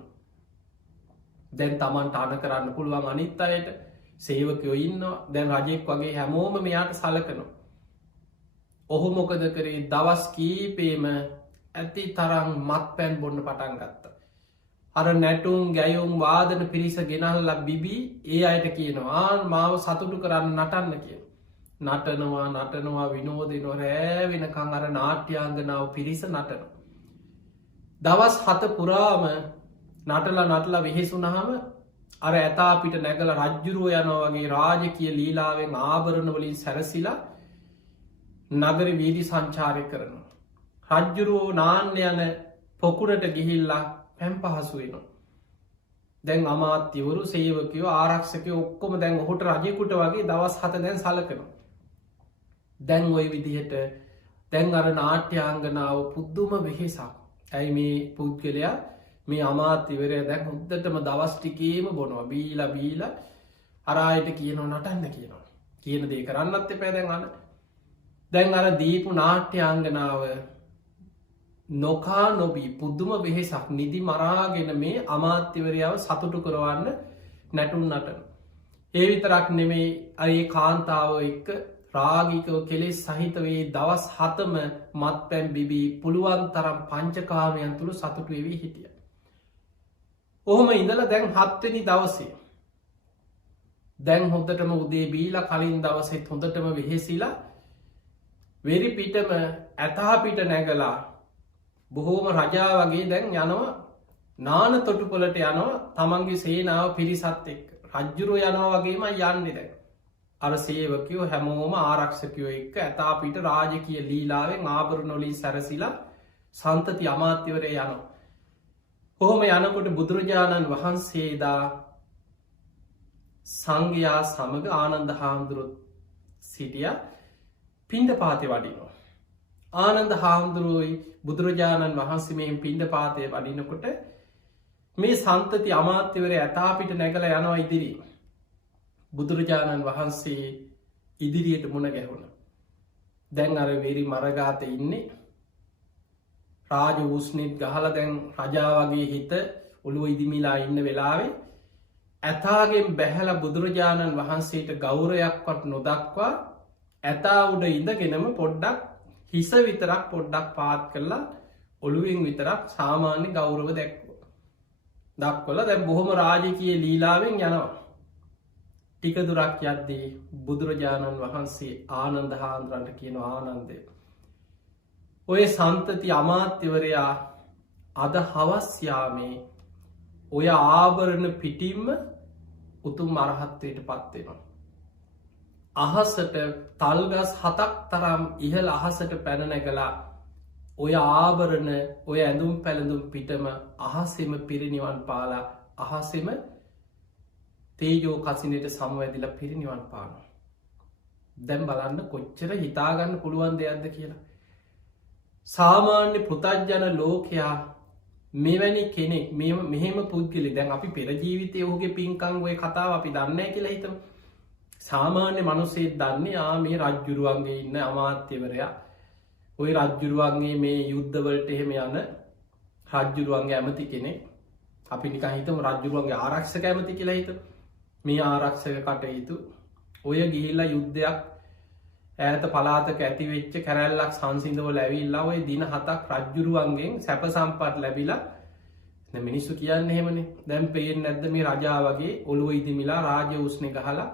දැන් තමන්ට අන කරන්න පුළුවන් අනිත් අයට සේවකයෝ ඉන්න දැන් රජෙක් වගේ හැමෝම මෙයාට සලකනවා. ඔහු මොකද කරේ දවස් කීපේම ඇති තරම් මත් පැන් බොන්න පටන් ගත්ත. අර නැටුම් ගැයුම් වාදන පිරිස ගෙනල්ල බිබී ඒ අයට කියනවා මාව සතුටු කරන්න නටන්න කිය. නටනවා විනෝදය නොරෑ වෙනකං අර නාට්‍යාංගනාව පිරිස නටන. දවස් 7 පුරාම නටලා වෙහෙසුනහම අර ඇතාපිට නැගල රජ්ජුරුව යනවා වගේ රාජකිය ලීලාවෙන් ආභරණ වලින් සැරසිලා නගර වීදි සංචාරය කරනවා. රජ්ජුරුවෝ නාන්න යන පොකුණට ගිහිල්ලා පැම් පහසුවෙනවා. දැන් අමාත්‍යවරු සේවකයෝ ආරක්ෂකය ඔක්කොම දැන් ඔහුට රජෙකුට වගේ දවස් 7 දැන් සලකනවා. දැන් ඔය විදිහට දැන් අර නාට්‍යාංගනාව පුද්දුම වෙහෙසක්. ඇයි මේ පුද්ගලයා මේ අමාත්‍යවරය දැන් හුද්දටම දවස් ටිකේම බොනවා බීලා අරායට කියනව නටන්න කියනවා කියන දේ කරන්නත් එපා දැන් අන්න දැන් අර දීපු නාට්‍යාංගනාව නොකා නොබී පුද්දුම වෙහෙසක් නිදි මරාගෙන මේ අමාත්‍යවරයාව සතුටු කරවන්න නැටුම් නටන ඒ විතරක් නෙමේ අයේ කාන්තාව එක්ක රාගිකව කෙලෙස් සහිතවේ දවස් 7ම මත්පැන් බිබී පුළුවන් තරම් පංචකාමයන් තුළ සතුටු වෙවී හිටිය. ඔහොම ඉඳලා දැන් 7 වෙනි දවසේ දැන් හොඳටම උදේ බීලා කලින් දවසෙත් හොඳටම වෙහෙසිලා වෙරි පිටම ඇතා පිට නැගලා බොහෝම රජා වගේ දැන් යනවා නාන තොටුපොළට යනවා තමන්ගේ සේනාව පිරිසත් එක්ක රජ්ජුරුව යනවා වගේම යන්නේ දැන් අර සේවකයෝ හැමෝම ආරක්ෂකයෝ එක්ක ඇතා පිට රාජකීය ලීලාවෙන් ආභරණ වලින් සැරසිලා සන්තති අමාත්‍යවරය යනවා. කොහොම යනකොට බුදුරජාණන් වහන්සේදා සංඝයා සමග ආනන්ද හාමුදුරුවෝ සිටියා පිණ්ඩපාතේ වඩිනවා. ආනන්ද හාමුදුරුවෝයි බුදුරජාණන් වහන්සේ මේ පිණ්ඩපාතේ වඩිනකොට මේ සන්තති අමාත්‍යවරය ඇතා පිට නැගලා යනවා ඉදිරියේ. බුදුරජාණන් වහන්සේ ඉදිරියට මුණ ගැහුණ. දැන් අර වෙරි මරගාත ඉන්නේ රාජ වූස්නිත් ගහල දැන් රජා වගේ හිත ඔළුව ඉදිමිලා ඉන්න වෙලාවේ ඇතාගෙන් බැහැල බුදුරජාණන් වහන්සේට ගෞරයක්වත් නොදක්වා ඇතා උඩ ඉඳගෙනම පොඩ්ඩක් හිස විතරක් පොඩ්ඩක් පාත් කරලා ඔළුවෙන් විතරක් සාමාන්‍ය ගෞරව දැක්ව දක්වල දැන් බොහොම රාජකීය ලීලාවෙන් යනවා. ටික දුරක් යද්දී බුදුරජාණන් වහන්සේ ආනන්ද හාමුදුරන්ට කියන ආනන්දය ඔය සන්තති අමාත්‍යවරයා අද හවස්යාමේ ඔය ආභරණ පිටිම්ම උතුම් අරහත්වයට පත්වෙනවා. අහසට තල්ගස් 7ක් තරම් ඉහළ අහසට පැනනැගලා ඔය ආභරණ ඔය ඇඳුම් පැළඳුම් පිටම අහසෙම පිරිනිවන් පාලා අහසෙම තේජෝ කසිනයට සමවැදිල පිරිනිවන් පානවා. දැන් බලන්න කොච්චර හිතාගන්න පුළුවන් දෙයක්ද කියලා. සාමාන්‍ය පෘතජ්ජන ලෝකයා මෙවැනි කෙනෙක් මෙහෙම පුද්ගලි දැන් අපි පෙරජීවිතය ඔහුගේ පින්කං ඔය කතාව අපි දන්නේ කියලා හිතම. සාමාන්‍ය මනුසේත් දන්නේ මේ රජ්ජුරුවන්ගේ ඉන්න අමාත්‍යවරයා ඔය රජ්ජුරුවන්ගේ මේ යුද්ධවලට එහෙම යන රජ්ජුරුවන්ගේ ඇමති කෙනෙක් අපි නිකන් හිතමු රජ්ජුරුවන්ගේ ආරක්ෂක ඇමති කියලා හිතමු. මේ ආරක්ෂක කටයුතු ඔය ගිහිල්ලා යුද්ධයක් ඈත පළාතක ඇතිවෙච්ච කැරැල්ලක් සංසිඳවල ඇවිල්ලා ඔය දින 7ක් රජ්ජුරුවන්ගෙන් සැප සම්පත් ලැබිලා දැන් මිනිස්සු කියන්නේ එහෙමනේ. දැන් පේන්නේ නැද්ද මේ රජා වගේ ඔළුව ඉදිමිලා රාජ්‍ය උස්නේ ගහලා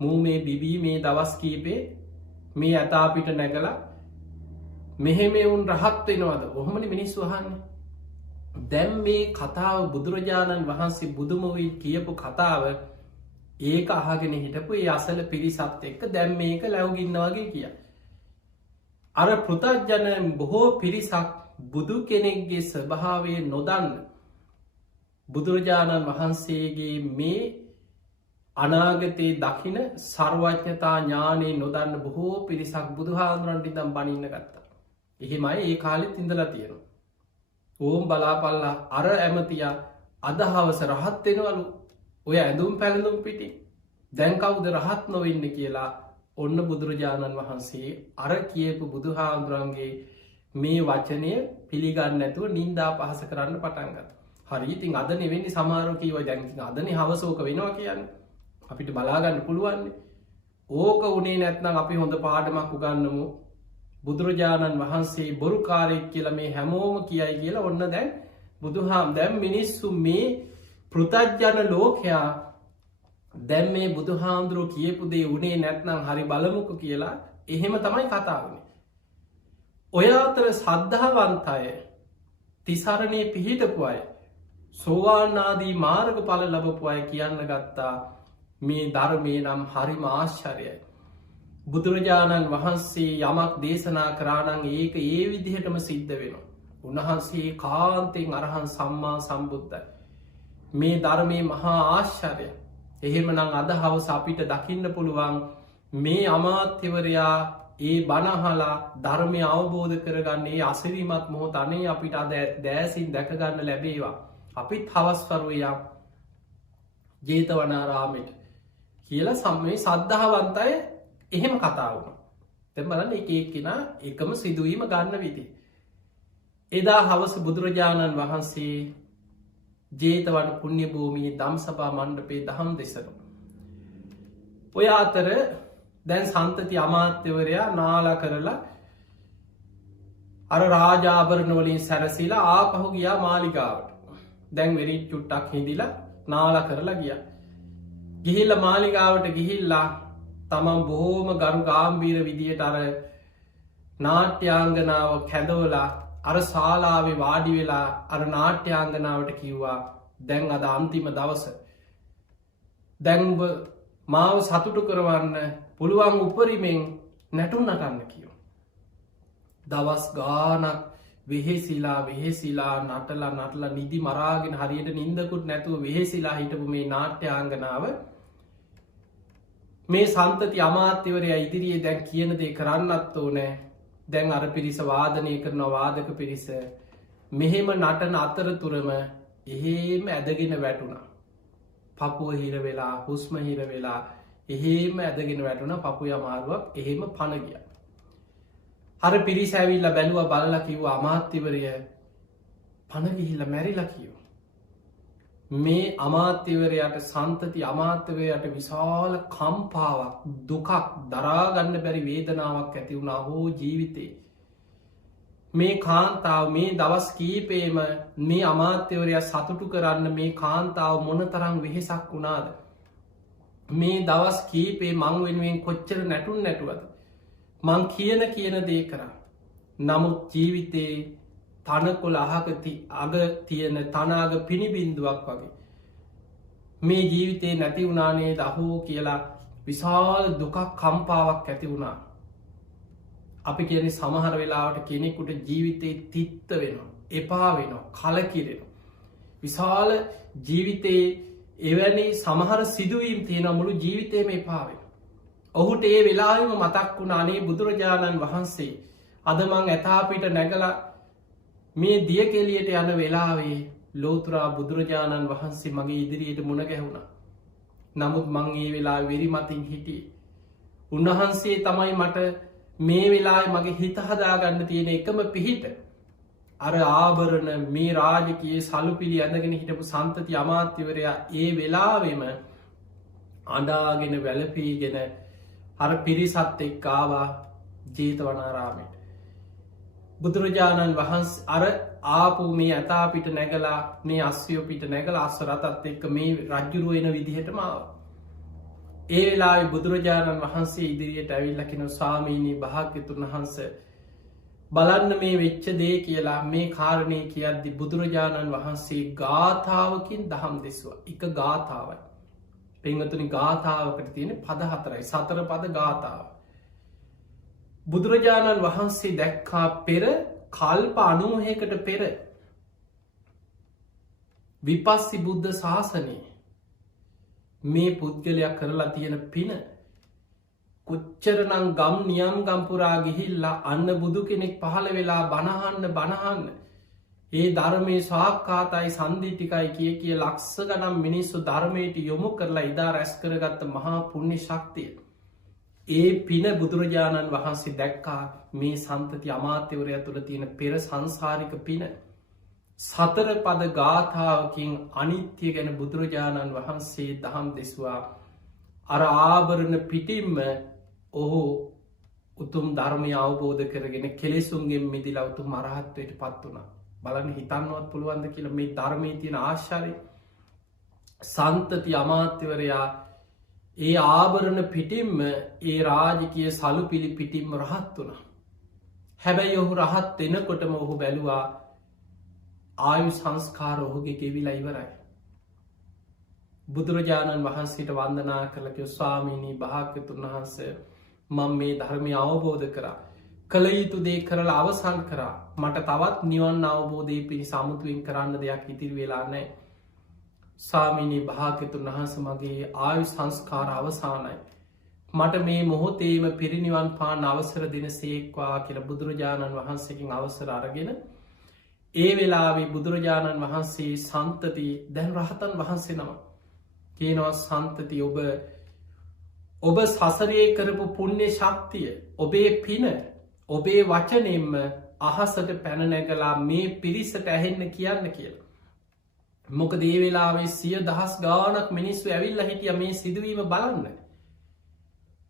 මූ මේ බිබී මේ දවස් කීපේ මේ ඇතා පිට නැගලා මෙහෙම උන් රහත් වෙනවද? කොහොමනේ මිනිස්සු අහන්නේ. දැන් මේ කතාව බුදුරජාණන් වහන්සේ බුදුමොවි කියපු කතාව ඒක අහගෙන හිටපු ඒ අසල පිරිසත් එක්ක දැන් මේක ලැබුගින්න වගේ කිය. අර පෘතජ්ජන බොහෝ පිරිසක් බුදු කෙනෙක්ගේ ස්වභාවය නොදන්න බුදුරජාණන් වහන්සේගේ මේ අනාගතයේ දකින සර්වඥතා ඥානයේ නොදන්න බොහෝ පිරිසක් බුදුහාමුදුරන්ට ඉඳන් බණින්න ගත්තා. එහෙමයි ඒ කාලෙත් ඉඳලා තියෙනවා. ඕම් බලාපල්ලා අර ඇමතියා අද හවස රහත් වෙනවලු ඔය ඇඳුම් පැළඳුම් පිටින්. දැන් කවුද රහත් නොවෙන්න කියලා ඔන්න බුදුරජාණන් වහන්සේ අර කියපු බුදුහාමුදුරන්ගේ මේ වචනය පිළිගන්න නැතුව නින්දා පහස කරන්න පටන් ගත්තා. හරි ඉතින් අද නෙවෙන්නේ සමහරව කියවයි දැන් ඉතින් අදනේ හවසෝක වෙනවා කියන්නේ. අපිට බලාගන්න පුළුවන්. ඕක උනේ නැත්නම් අපි හොඳ පාඩමක් උගන්වමු. බුදුරජාණන් වහන්සේ බොරුකාරයෙක් කියලා මේ හැමෝම කියයි කියලා ඔන්න දැන් දැන් මිනිස්සු මේ පෘතජ්ජන ලෝකයා දැන් මේ බුදුහාමුදුරුවෝ කියපු දේ උනේ නැත්නම් හරි බලමුකෝ කියලා එහෙම තමයි කතා වුනේ. ඔය අතර ශ්‍රද්ධාවන්ත අය තිසරණේ පිහිටපු අය සෝවාන් ආදී මාර්ගඵල ලැබපු අය කියන්න ගත්තා මේ ධර්මයේ නම් හරිම ආශ්චර්යයි. බුදුරජාණන් වහන්සේ යමක් දේශනා කරා නම් ඒක ඒ විදිහටම සිද්ධ වෙනවා. උන්වහන්සේ කාන්තෙන් අරහන් සම්මා සම්බුද්ධයි. මේ ධර්මයේ මහා ආශ්චර්යයි. එහෙමනම් අද හවස අපිට දකින්න පුළුවන් මේ අමාත්‍යවරයා ඒ බණහලා ධර්මය අවබෝධ කරගන්නේ අසිරිමත් මොහොත අනේ අපිට අද දෑසින් දැකගන්න ලැබේවා. අපිත් හවස් වරුවේ යම් ජේතවනාරාමයට කියලා සම්මේ සද්ධාවන්තය එහෙම කතා වුණ. දැන් බලන්න එක එක්කෙනා එකම සිදුවීම ගන්න විදි. එදා හවස බුදුරජාණන් වහන්සේ ජේතවන පුුණ්‍ය භූමියේ දම්සභා මණ්ඩපේ දහම් දෙසරු. ඔය අතර දැන් සන්තති අමාත්‍යවරයා නාල කරලා අර රාජාභරණවලින් සැරසිලා ආපහු ගියා මාලිගාවට. දැන් වෙරි චුට්ටක් හිදිලා නාල කරලා ගිය. ගිහිල්ල මාලිගාවට ගිහිල්ලා තමන් බොහෝම ගරු ගාම්බීර විදියට අර නාට්‍යාංගනාව කැදවලා අර ශාලාවේ වාඩි වෙලා අර නාට්‍යාංගනාවට කිව්වා දැන් අද අන්තිම දවස දැන්බ මාව සතුටු කරවන්න පුළුවන් උපරිමෙන් නැටුම් නටන්න කියව. දවස් ගානක් වෙහෙසිලා නටලා නිදි මරාගෙන හරියට නින්දකුත් නැතුව වෙහෙසිලා හිටපු මේ නාට්‍යාංගනාව මේ සන්තති අමාත්‍යවරය ඉදිරියේ දැන් කියන දේ කරන්නත් ඕනෑ. දැන් අර පිරිස වාදනය කරන වාදක පිරිස මෙහෙම නටන අතරතුරම එහෙම ඇදගෙන වැටුණා. පපුුව හිර වෙලා හුස්ම හිර වෙලා එහෙම ඇදගෙන වැටුණ පපු අමාරුවක් එහෙම පණගිය. හර පිරිස ඇවිල්ල බැලුව බලල කිව්ව අමාත්‍යවරය පණගිහිල්ල මැරිලා කියව. මේ අමාත්‍යවරයට සන්තති අමාත්‍යවයට විශාල කම්පාවක් දුකක් දරාගන්න බැරි වේදනාවක් ඇති වුණා හෝ ජීවිතේ. මේ කාන්තාව මේ දවස් කීපේම මේ අමාත්‍යවරයා සතුටු කරන්න මේ කාන්තාව මොන තරං වෙහෙසක් වුණාද. මේ දවස් කීපේ මං වෙනුවෙන් කොච්චර නැටුන් නැටුවද. මං කියන දේ කරා. නමුත් ජීවිතේ තනකොළ අහකති අග තියෙන තනාග පිණිබින්දුවක් වගේ. මේ ජීවිතේ නැති වුණානේ දහෝ කියලා විශාල දුකක් කම්පාවක් ඇති වුණා. අපි කියන සමහර වෙලාවට කෙනෙකුට ජීවිතයේ තිත්ත වෙනවා එපා වෙනවා කලකිරෙන. විශාල ජීවිතයේ එවැනි සමහර සිදුවීම් තියෙන මුළු ජීවිතයම එපාවෙන. ඔහුට ඒ වෙලාම මතක් වුණ අනේ බුදුරජාණන් වහන්සේ අදමං ඇතාපිට නැගලා මේ දිය කෙලියට යන වෙලාවේ ලෝතුරා බුදුරජාණන් වහන්සේ මගේ ඉදිරියට මුණ ගැහුණ. නමුත් මං ඒ වෙලා වෙරි මතින් හිටිය. උන්වහන්සේ තමයි මට මේ වෙලා මගේ හිත හදාගන්න තියෙන එකම පිහිට. අර ආභරණ මේ රාජකයේ සලු පිළි ඇඳගෙන හිටපු සන්තති අමාත්‍යවරයා ඒ වෙලාවෙම අඩාගෙන වැලපීගෙන අර පිරිසත් එක්කාවා ජේතවනාරාමයට. බුදුරජාණන් වහන්ස අර ආපු මේ ඇතාපිට නැගලා මේ අස්යෝපිට නැගල අස්වරතත් එක්ක මේ රජ්ජුරුවෙන විදිහට මාව. ඒ වෙලා බුදුරජාණන් වහන්සේ ඉදිරියට ඇවිල්ලකින ස්වාමීණී භාග්‍යතුන් වහන්ස බලන්න මේ වෙච්ච දේ කියලා මේ කාරණය කියද්දි බුදුරජාණන් වහන්සේ ගාථාවකින් දහම් දෙසවා එක ගාථාවයි. පෙංගතුනි ගාථාවකට තියෙන පද හතරයි සතර පද ගාථාව. බුදුරජාණන් වහන්සේ දැක්කා පෙර කල්ප 90කට පෙර විපස්සි බුද්ධ ශාසනයේ මේ පුද්ගලයක් කරලා තියෙන පින කොච්චරනං ගම් නියම් ගම්පුරා ගිහිල්ලා අන්න බුදු කෙනෙක් පහළ වෙලා බණහන්න ඒ ධර්මය ස්වාක්කාතයි සන්ධිතිකයි කිය ලක්ෂ ගනම් මිනිස්සු ධර්මයට යොමු කරලා ඉදා රැස් කරගත්ත මහා පුුණ්‍ය ශක්තිය. ඒ පින බුදුරජාණන් වහන්සේ දැක්කා මේ සන්තති අමාත්‍යවරය තුළ තියෙන පෙර සංසාරික පින. සතර පද ගාථාවකින් අනිත්‍ය ගැන බුදුරජාණන් වහන්සේ දහම් දෙස්වා අර ආභරණ පිටිම්ම ඔහු උතුම් ධර්මය අවබෝධ කරගෙන කෙලෙසුන්ගෙන් මිදිලා උතුම් මරහත්වයට පත් වුණා. බලන්න හිතන්නවත් පුළුවන්ද කියල මේ ධර්මය තියෙන ආශ්චරය. සන්තති අමාත්‍යවරයා ඒ ආභරණ පිටිම්ම ඒ රාජිකය සලු පිළි පිටිම්ම රහත් වුණ. හැබැයි ඔහු රහත් එනකොටම ඔහු බැලුවා ආයු සංස්කාර ඔහුගේ ගෙවිලා ඉවරයි. බුදුරජාණන් වහන්සේට වන්දනා කළක ස්වාමීණී භාග්‍යතුන් වහන්ස මං මේ ධර්මය අවබෝධ කරා. කළ යුතු දේ කරලා අවසන් කරා මට තවත් නිවන් අවබෝධය පිණි සමුතුවෙන් කරන්න දෙයක් ඉතිරි වෙලා නෑ. ස්වාමිනී භාග්‍යතුන් වහන්ස මගේ ආයු සංස්කාර අවසානයි. මට මේ මොහොතේම පිරිනිවන් පාන අවසර දෙන සේක්වා කියල බුදුරජාණන් වහන්සේකින් අවසර අරගෙන ඒ වෙලාවේ බුදුරජාණන් වහන්සේ සන්තති දැන් රහතන් වහන්සේ නම කියනවා සන්තති ඔබ ඔබ සසරයේ කරපු පුණ්‍ය ශක්තිය ඔබේ පින ඔබේ වචනෙන්ම අහසට පැනනැගලා මේ පිරිසට ඇහෙන්න කියන්න කියලා. මොක දේ වෙලාවේ 100,000 ගානක් මිනිස්සු ඇවිල්ල හිටිය මේ සිදුවීම බලන්න.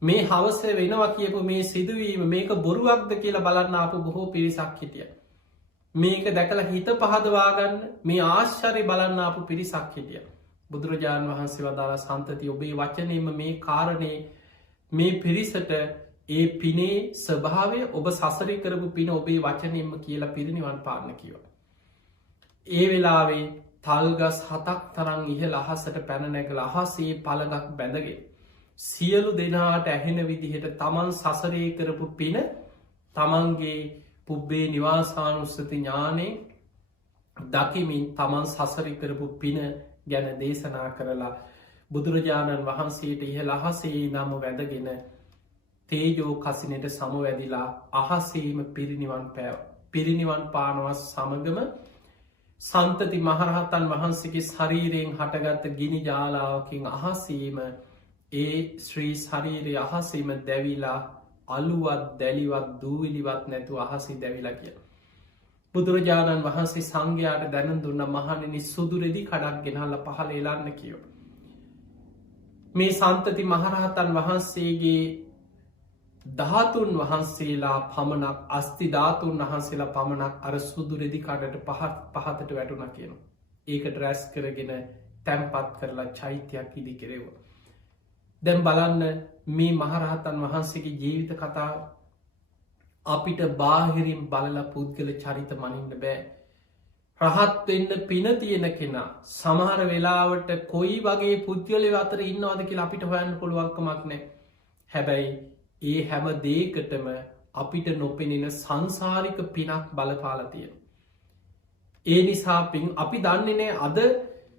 මේ හවස වෙනවා කියපු මේ සිදුවීම මේක බොරුවක්ද කියලා බලන්න ආපු බොහෝ පිරිසක් හිටිය. මේක දැකලා හිත පහදවාගන්න මේ ආශ්චර්ය බලන්න ආපු පිරිසක් හිටිය. බුදුරජාණන් වහන්සේ වදාළ සන්තති ඔබේ වචනයම මේ කාරණය මේ පිරිසට ඒ පිනේ ස්වභාවය ඔබ සසරි කරපු පින ඔබේ වචනයෙන්ම කියලා පිරිනිවන් පාන්න කිව. ඒ වෙලාවේ තල්ගස් 7ක් තරං ඉහළ අහසට පැනනැගල අහසේ පළගක් බැඳගේ. සියලු දෙනාට ඇහෙන විදිහට තමන් සසරය කරපු පින තමන්ගේ පුබ්බේ නිවාසානුස්සති ඥානය දකිමින් තමන් සසරි කරපු පින ගැන දේශනා කරලා බුදුරජාණන් වහන්සේට ඉහළ අහසේ නම වැදගෙන තේජෝ කසිනට සමවැදිලා අහසේම පිරිනිවන් පානවස් සමගම සන්තති මහරහතන් වහන්සේගේ ශරීරයෙන් හටගත්ත ගිනි ජාලාවකින් අහසීම ඒ ශ්‍රී ශරීරය අහසීම දැවිලා අලුවත් දැලිවත් දූවිලිවත් නැතු අහසි දැවිලා කිය. බුදුරජාණන් වහන්සේ සංඝයාට දැන දුන්න මහණෙනි සුදුරෙදි කඩක් ගෙනල්ල පහල එලන්න කියෝ. මේ සන්තති මහරහතන් වහන්සේගේ ධාතුන් වහන්සේලා පමණක් අස්ති ධාතුන් වහන්සේලා පමණක් අර සුදුරෙදි කඩට පහතට වැටුණ කියනු. ඒකට රැස් කරගෙන තැම්පත් කරලා චෛත්‍යයක් ඉදි කෙරෙව. දැම් බලන්න මේ මහරහතන් වහන්සේගේ ජීවිත කතා අපිට බාහිරින් බලල පුද්ගල චරිත මනින්න බෑ. රහත්වෙන්න පින තියෙන කෙනා සමහර වෙලාවට කොයි වගේ පුද්ගලය අතර ඉන්නවාද කියලා අපිට හොයන්න පුළුවන්කමක් නෑ. හැබැයි ඒ හැම දේකටම අපිට නොපෙනෙන සංසාරික පිනක් බලපාලතිය. ඒ නිසා පින් අපි දන්නේ නෑ අද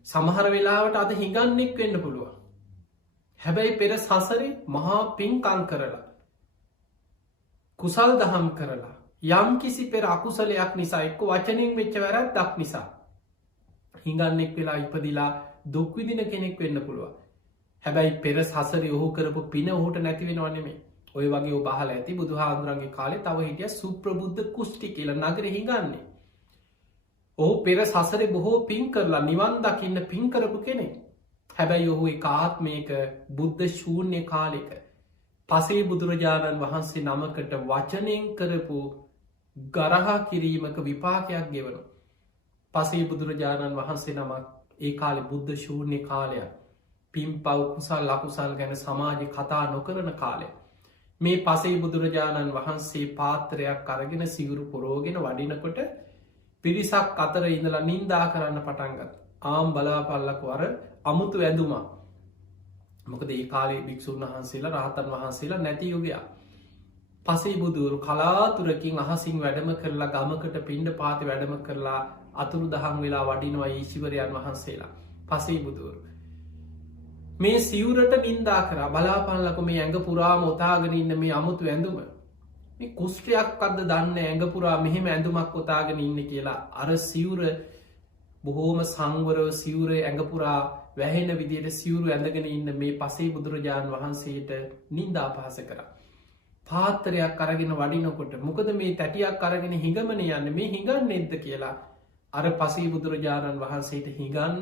සමහර වෙලාවට අද හිඟන්නෙක් වෙන්න පුළුවන්. හැබැයි පෙර සසරේ මහා පින්කං කරලා කුසල් දහම් කරලා යම් කිසි පෙර අකුසලයක් නිසා එක්ක වචනින් වෙච්ච වැරැද්දක් නිසා හිඟන්නෙක් වෙලා ඉපදිලා දුක්විදින කෙනෙක් වෙන්න පුළුවන්. හැබැයි පෙර සසරේ ඔහු කරපු පින ඔහුට නැතිවෙනවා නෙමේ. ඔය වගේ බහල ඇති බුදු හාමුදුරන්ගේ කාලේ තව හිටිය සුප්‍රබුද්ධ කුෂ්ටි කියල නගර හිඟන්නේ. ඔහු පෙර සසරේ බොහෝ පින් කරලා නිවන් දකින්න පින් කරපු කෙනෙ. හැබැයි ඔහු ආත්මයක බුද්ධ ශූන්‍ය කාලෙක පසේ බුදුරජාණන් වහන්සේ නමකට වචනයෙන් කරපු ගරහා කිරීමක විපාකයක් ගෙවනු. පසේ බුදුරජාණන් වහන්සේ නමක් ඒ කාලෙ බුද්ධ ශූන්‍ය කාලයක් පිම් පව් කුසල් අකුසල් ගැන සමාජ කතා නොකරන කාලය. මේ පසේ බුදුරජාණන් වහන්සේ පාත්‍රයක් අරගෙන සිවුරු පොරෝගෙන වඩිනකොට පිරිසක් අතර ඉඳලා නින්දා කරන්න පටන්ගත්. ආම් බලාපල්ලකු අර අමුතු ඇඳුමා. මොකද ඒ කාලේ භික්‍ෂූන් වහන්සේලා රහතන් වහන්සේලා නැති යුගයා. පසේ බුදුරු කලාතුරකින් අහසින් වැඩම කරලා ගමකට පිණ්ඩ පාති වැඩම කරලා අතුරු දහම් වෙලා වඩිනවා ඊශිවරයන් වහන්සේලා. පසේ බුදුරු. මේ සිවුරට නින්දා කර බලාපල්ලක මේ ඇඟ පුරාම ඔතාගෙන ඉන්න මේ අමුතු ඇඳුම. මේ කුෂ්ටයක් අද දන්න ඇඟපුරා මෙහෙම ඇඳුමක් ඔතාගෙන ඉන්න කියලා අර සිවුර බොහෝම සංවරව සිවුර ඇඟපුරා වැහෙන විදියට සිවුරු ඇඳගෙන ඉන්න මේ පසේ බුදුරජාණන් වහන්සේට නින්දා පහස කර. පාත්තරයක් අරගෙන වඩිනකොට මොකද මේ තැටියක් අරගෙන හිඟමන යන්න මේ හිඟන්න එද්ද කියලා අර පසේ බුදුරජාණන් වහන්සේට හිගන්න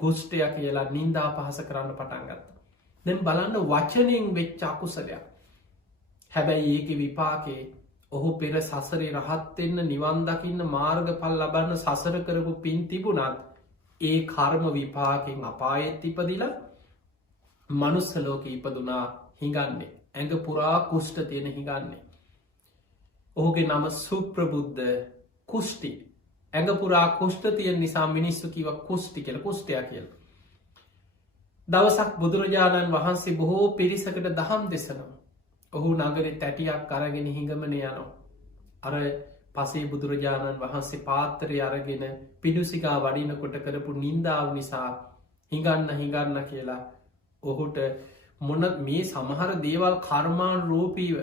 කුෂ්ටය කියලා නින්දා පහස කරන්න පටන්ගත්ත. දැන් බලන්න වචනයෙන් වෙච්ච අකුසලයක්. හැබැයි ඒක විපාකේ ඔහු පෙර සසරේ රහත්වෙන්න නිවන්දකින්න මාර්ග පල් ලබන්න සසර කරපු පින් තිබුණත් ඒ කර්ම විපාකෙන් අපායෙත් ඉපදිලා මනුස්සලෝක ඉපදුනා හිඟන්නේ ඇඟ පුරා කුෂ්ට තියෙන හිඟන්නේ. ඔහුගේ නම සුප්‍රබුද්ධ කුෂ්ටි ඇඟ පුරා කුෂ්ට තියෙන් නිසා මිනිස්සු කිව කුෂ්ටි කියල කුෂ්ටය කියල. දවසක් බුදුරජාණන් වහන්සේ බොහෝ පිරිසකට දහම් දෙසනවා. ඔහු නගර තැටියක් අරගෙන හිඟමන යනවා. අර පසේ බුදුරජාණන් වහන්සේ පාත්තරය අරගෙන පිඩුසිකා වඩිනකොට කරපු නින්දාව නිසා හිඟන්න කියලා ඔහුට මොන මේ සමහර දේවල් කර්මාන් රෝපීව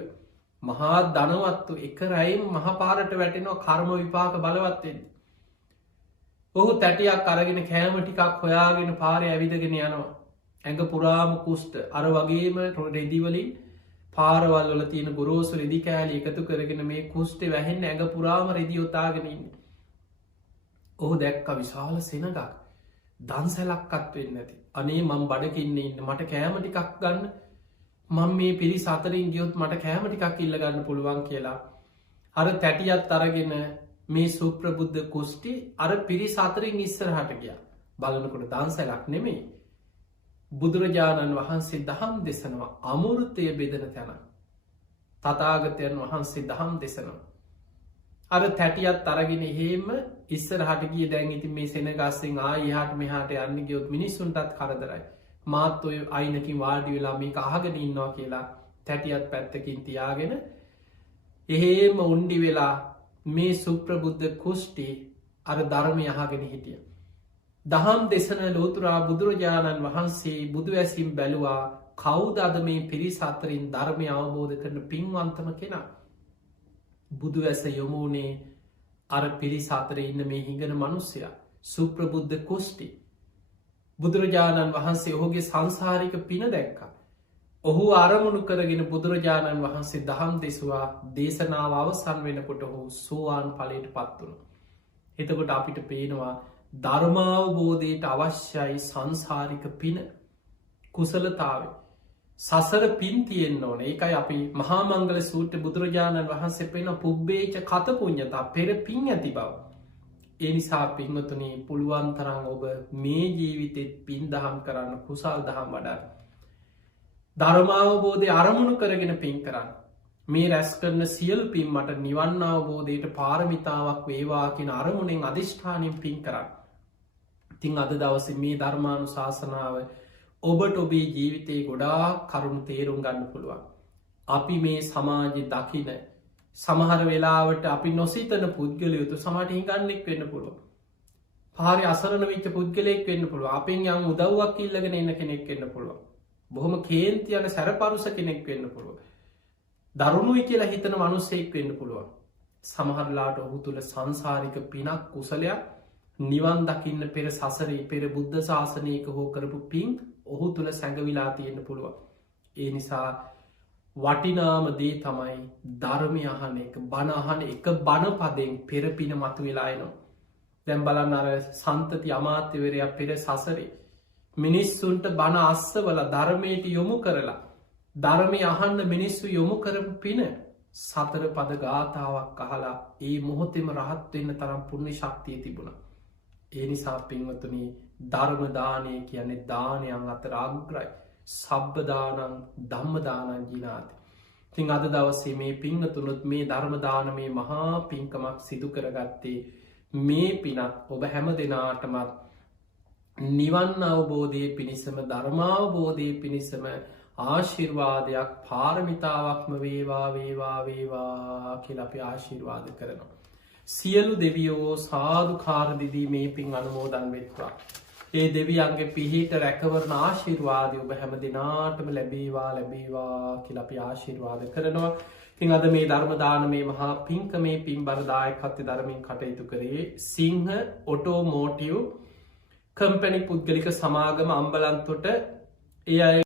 මහා ධනවත්තු එක රැයිම් මහපාරට වැටෙනවා කර්ම විපාක බලවත්තෙන්. ඔහු තැටියක් අරගෙන කෑම ටිකක් හොයාගෙන පාරය ඇවිදගෙන යනවා. ඇඟ පුරාම කුෂ්ට අර වගේම රෙදිවලින් පාරවල් වල තියෙන ගොරෝසු රෙදි කෑලි එකතු කරගෙන මේ කුෂ්ටේ වැහෙන්න ඇඟ පුරාම රෙදි යොතාගෙන ඉන්නේ. ඔහු දැක්ක විශාල සෙනගක් දන්සැලක්කත් වෙන්න ඇති. අනේ මං බඩකින්න ඉන්න මට කෑම ටිකක් ගන්න මං මේ පිරිස අතරින් ගියොත් මට කෑම ටිකක් ඉල්ල ගන්න පුළුවන් කියලා. අර තැටියත් අරගෙන මේ සුප්‍රබුද්ධ කුෂ්ටි අර පිරිස අතරින් ඉස්සරහට ගියා. බලනකොට දන්සැලක් නෙමෙයි. බුදුරජාණන් වහන්සේ දහම් දෙසනවා අමෘතය බෙදන තැන. තථාගතයන් වහන්සේ දහම් දෙසනවා. අර තැටියත් අරගෙන එහෙම ඉස්සරහට ගිය දැන් ඉතින් මේ සෙනගස්සෙන් ආයෙහාට මෙහාට යන්න ගියොත් මිනිස්සුන්ටත් කරදරයි. මාත් ඔය අයිනකින් වාඩි වෙලා මේක අහගෙන ඉන්නවා කියලා තැටියත් පැත්තකින් තියාගෙන එහෙම උණ්ඩි වෙලා මේ සුප්‍රබුද්ධ කුෂ්ටි අර ධර්මය අහගෙන හිටිය. දහම් දෙසන ලෝතුරා බුදුරජාණන් වහන්සේ බුදුවැසිම් බැලුවා කවුද අද මේ පිරිස අතරින් ධර්මය අවබෝධ කරන පින්වන්තම කෙනා. බුදුවැස යොමුණේ අර පිරිස අතර ඉන්න මේ හිඟන මනුස්සයා සුප්‍රබුද්ධ කුෂ්ටි. බුදුරජාණන් වහන්සේ ඔහුගේ සංසාරික පින දැක්ක. ඔහු අරමුණු කරගෙන බුදුරජාණන් වහන්සේ දහම් දෙසවා දේශනාව අවසන් වෙනකොට ඔහු සෝවාන් ඵලයට පත් වුණ. එතකොට අපිට පේනවා ධර්මාවබෝධයට අවශ්‍යයි සංසාරික පින කුසලතාව. සසර පින් තියෙන්න්න ඕන ඒකයි අපි මහාමංගල සූත්‍ර බුදුරජාණන් වහන්සේ පෙන පුබ්බේච කත පුඤ්ඤතා පෙර පින් ඇති බව. ඒ නිසා පින්වතුනි පුළුවන් තරම් ඔබ මේ ජීවිතෙත් පින් දහම් කරන්න කුසල් දහම් වඩා. ධර්මාවබෝධය අරමුණු කරගෙන පින් කරන්න. මේ රැස් කරන සියලු පින් මට නිවන් අවබෝධයට පාරමිතාවක් වේවා කියන අරමුණෙන් අධිෂ්ඨානයෙන් පින් කරන්න. ඉතින් අද දවසේ මේ ධර්මානු ශාසනාව ඔබට ඔබේ ජීවිතයේ ගොඩා කරුණු තේරුම් ගන්න පුළුවන්. අපි මේ සමාජය දකින සමහර වෙලාවට අපි නොසිතන පුද්ගලයුතු සමට හිගන්නෙක් වෙන්න පුළුව. පාරි අසරන විච්ච පුද්ගලෙක් වෙන්න පුළුව අපෙන් යම් උදව්වක් ඉල්ලගෙන එන්න කෙනෙක් වෙන්න පුළුව. බොහොම කේන්තියන සැරපරුස කෙනෙක් වෙන්න පුළුව. දරුණුයි කියලා හිතන මනුස්සෙක් වෙන්න පුළුවන්. සමහරලාට ඔහු තුළ සංසාරික පිනක් කුසලයක් නිවන් දකින්න පෙර සසරේ පෙර බුද්ධ ශාසනයක හෝ කරපු පින් ඔහු තුළ සැඟවිලා තියෙන්න්න පුළුවන්. ඒ නිසා වටිනාම දේ තමයි ධර්මය අහන එක බණහන එක බණපදෙන් පෙර පින මතු වෙලායනවා. දැම් බලන්න අර සන්තති අමාත්‍යවරයක් පෙර සසරේ මිනිස්සුන්ට බණ අස්සවල ධර්මයට යොමු කරලා ධර්මය අහන්න මිනිස්සු යොමු කරපු පින සතර පද ගාථාවක් අහලා ඒ මොහොතෙම රහත්වෙන්න තරම් පුුණ්‍ය ශක්තිය තිබුණ. ඒ නිසා පින්වතුනි ධර්මදානය කියන්නේ දානයන් අතර අග්‍රයි සබ්බදානං ධම්මදානං ජිනාති. තින් අද දවසේ මේ පිංහතුනුත් මේ ධර්මදාන මේ මහා පින්කමක් සිදු කරගත්තේ මේ පිනත් ඔබ හැම දෙනාටමත් නිවන් අවබෝධය පිණිසම ධර්මාවබෝධය පිණිසම ආශිර්වාදයක් පාරමිතාවක්ම වේවා වේවා වේවා කියලා අපි ආශිර්වාද කරනවා. සියලු දෙවියෝ සාධකාරදිදී මේ පින් අනුමෝදන් වෙත්වා. ඒ දෙවියන්ගේ පිහිට රැකවරණ ආශිර්වාදය ඔබ හැම දෙනාටම ලැබේවා ලැබේවා කියලා අපි ආශිර්වාද කරනවා. තින් අද මේ ධර්මදාන මේ මහා පින්ක මේ පින් බරදායකත්ව ධර්මයෙන් කටයුතු කරේ සිංහ ඔටෝමෝටිව් කම්පැනි පුද්ගලික සමාගම අම්බලන්තොට ඒ අය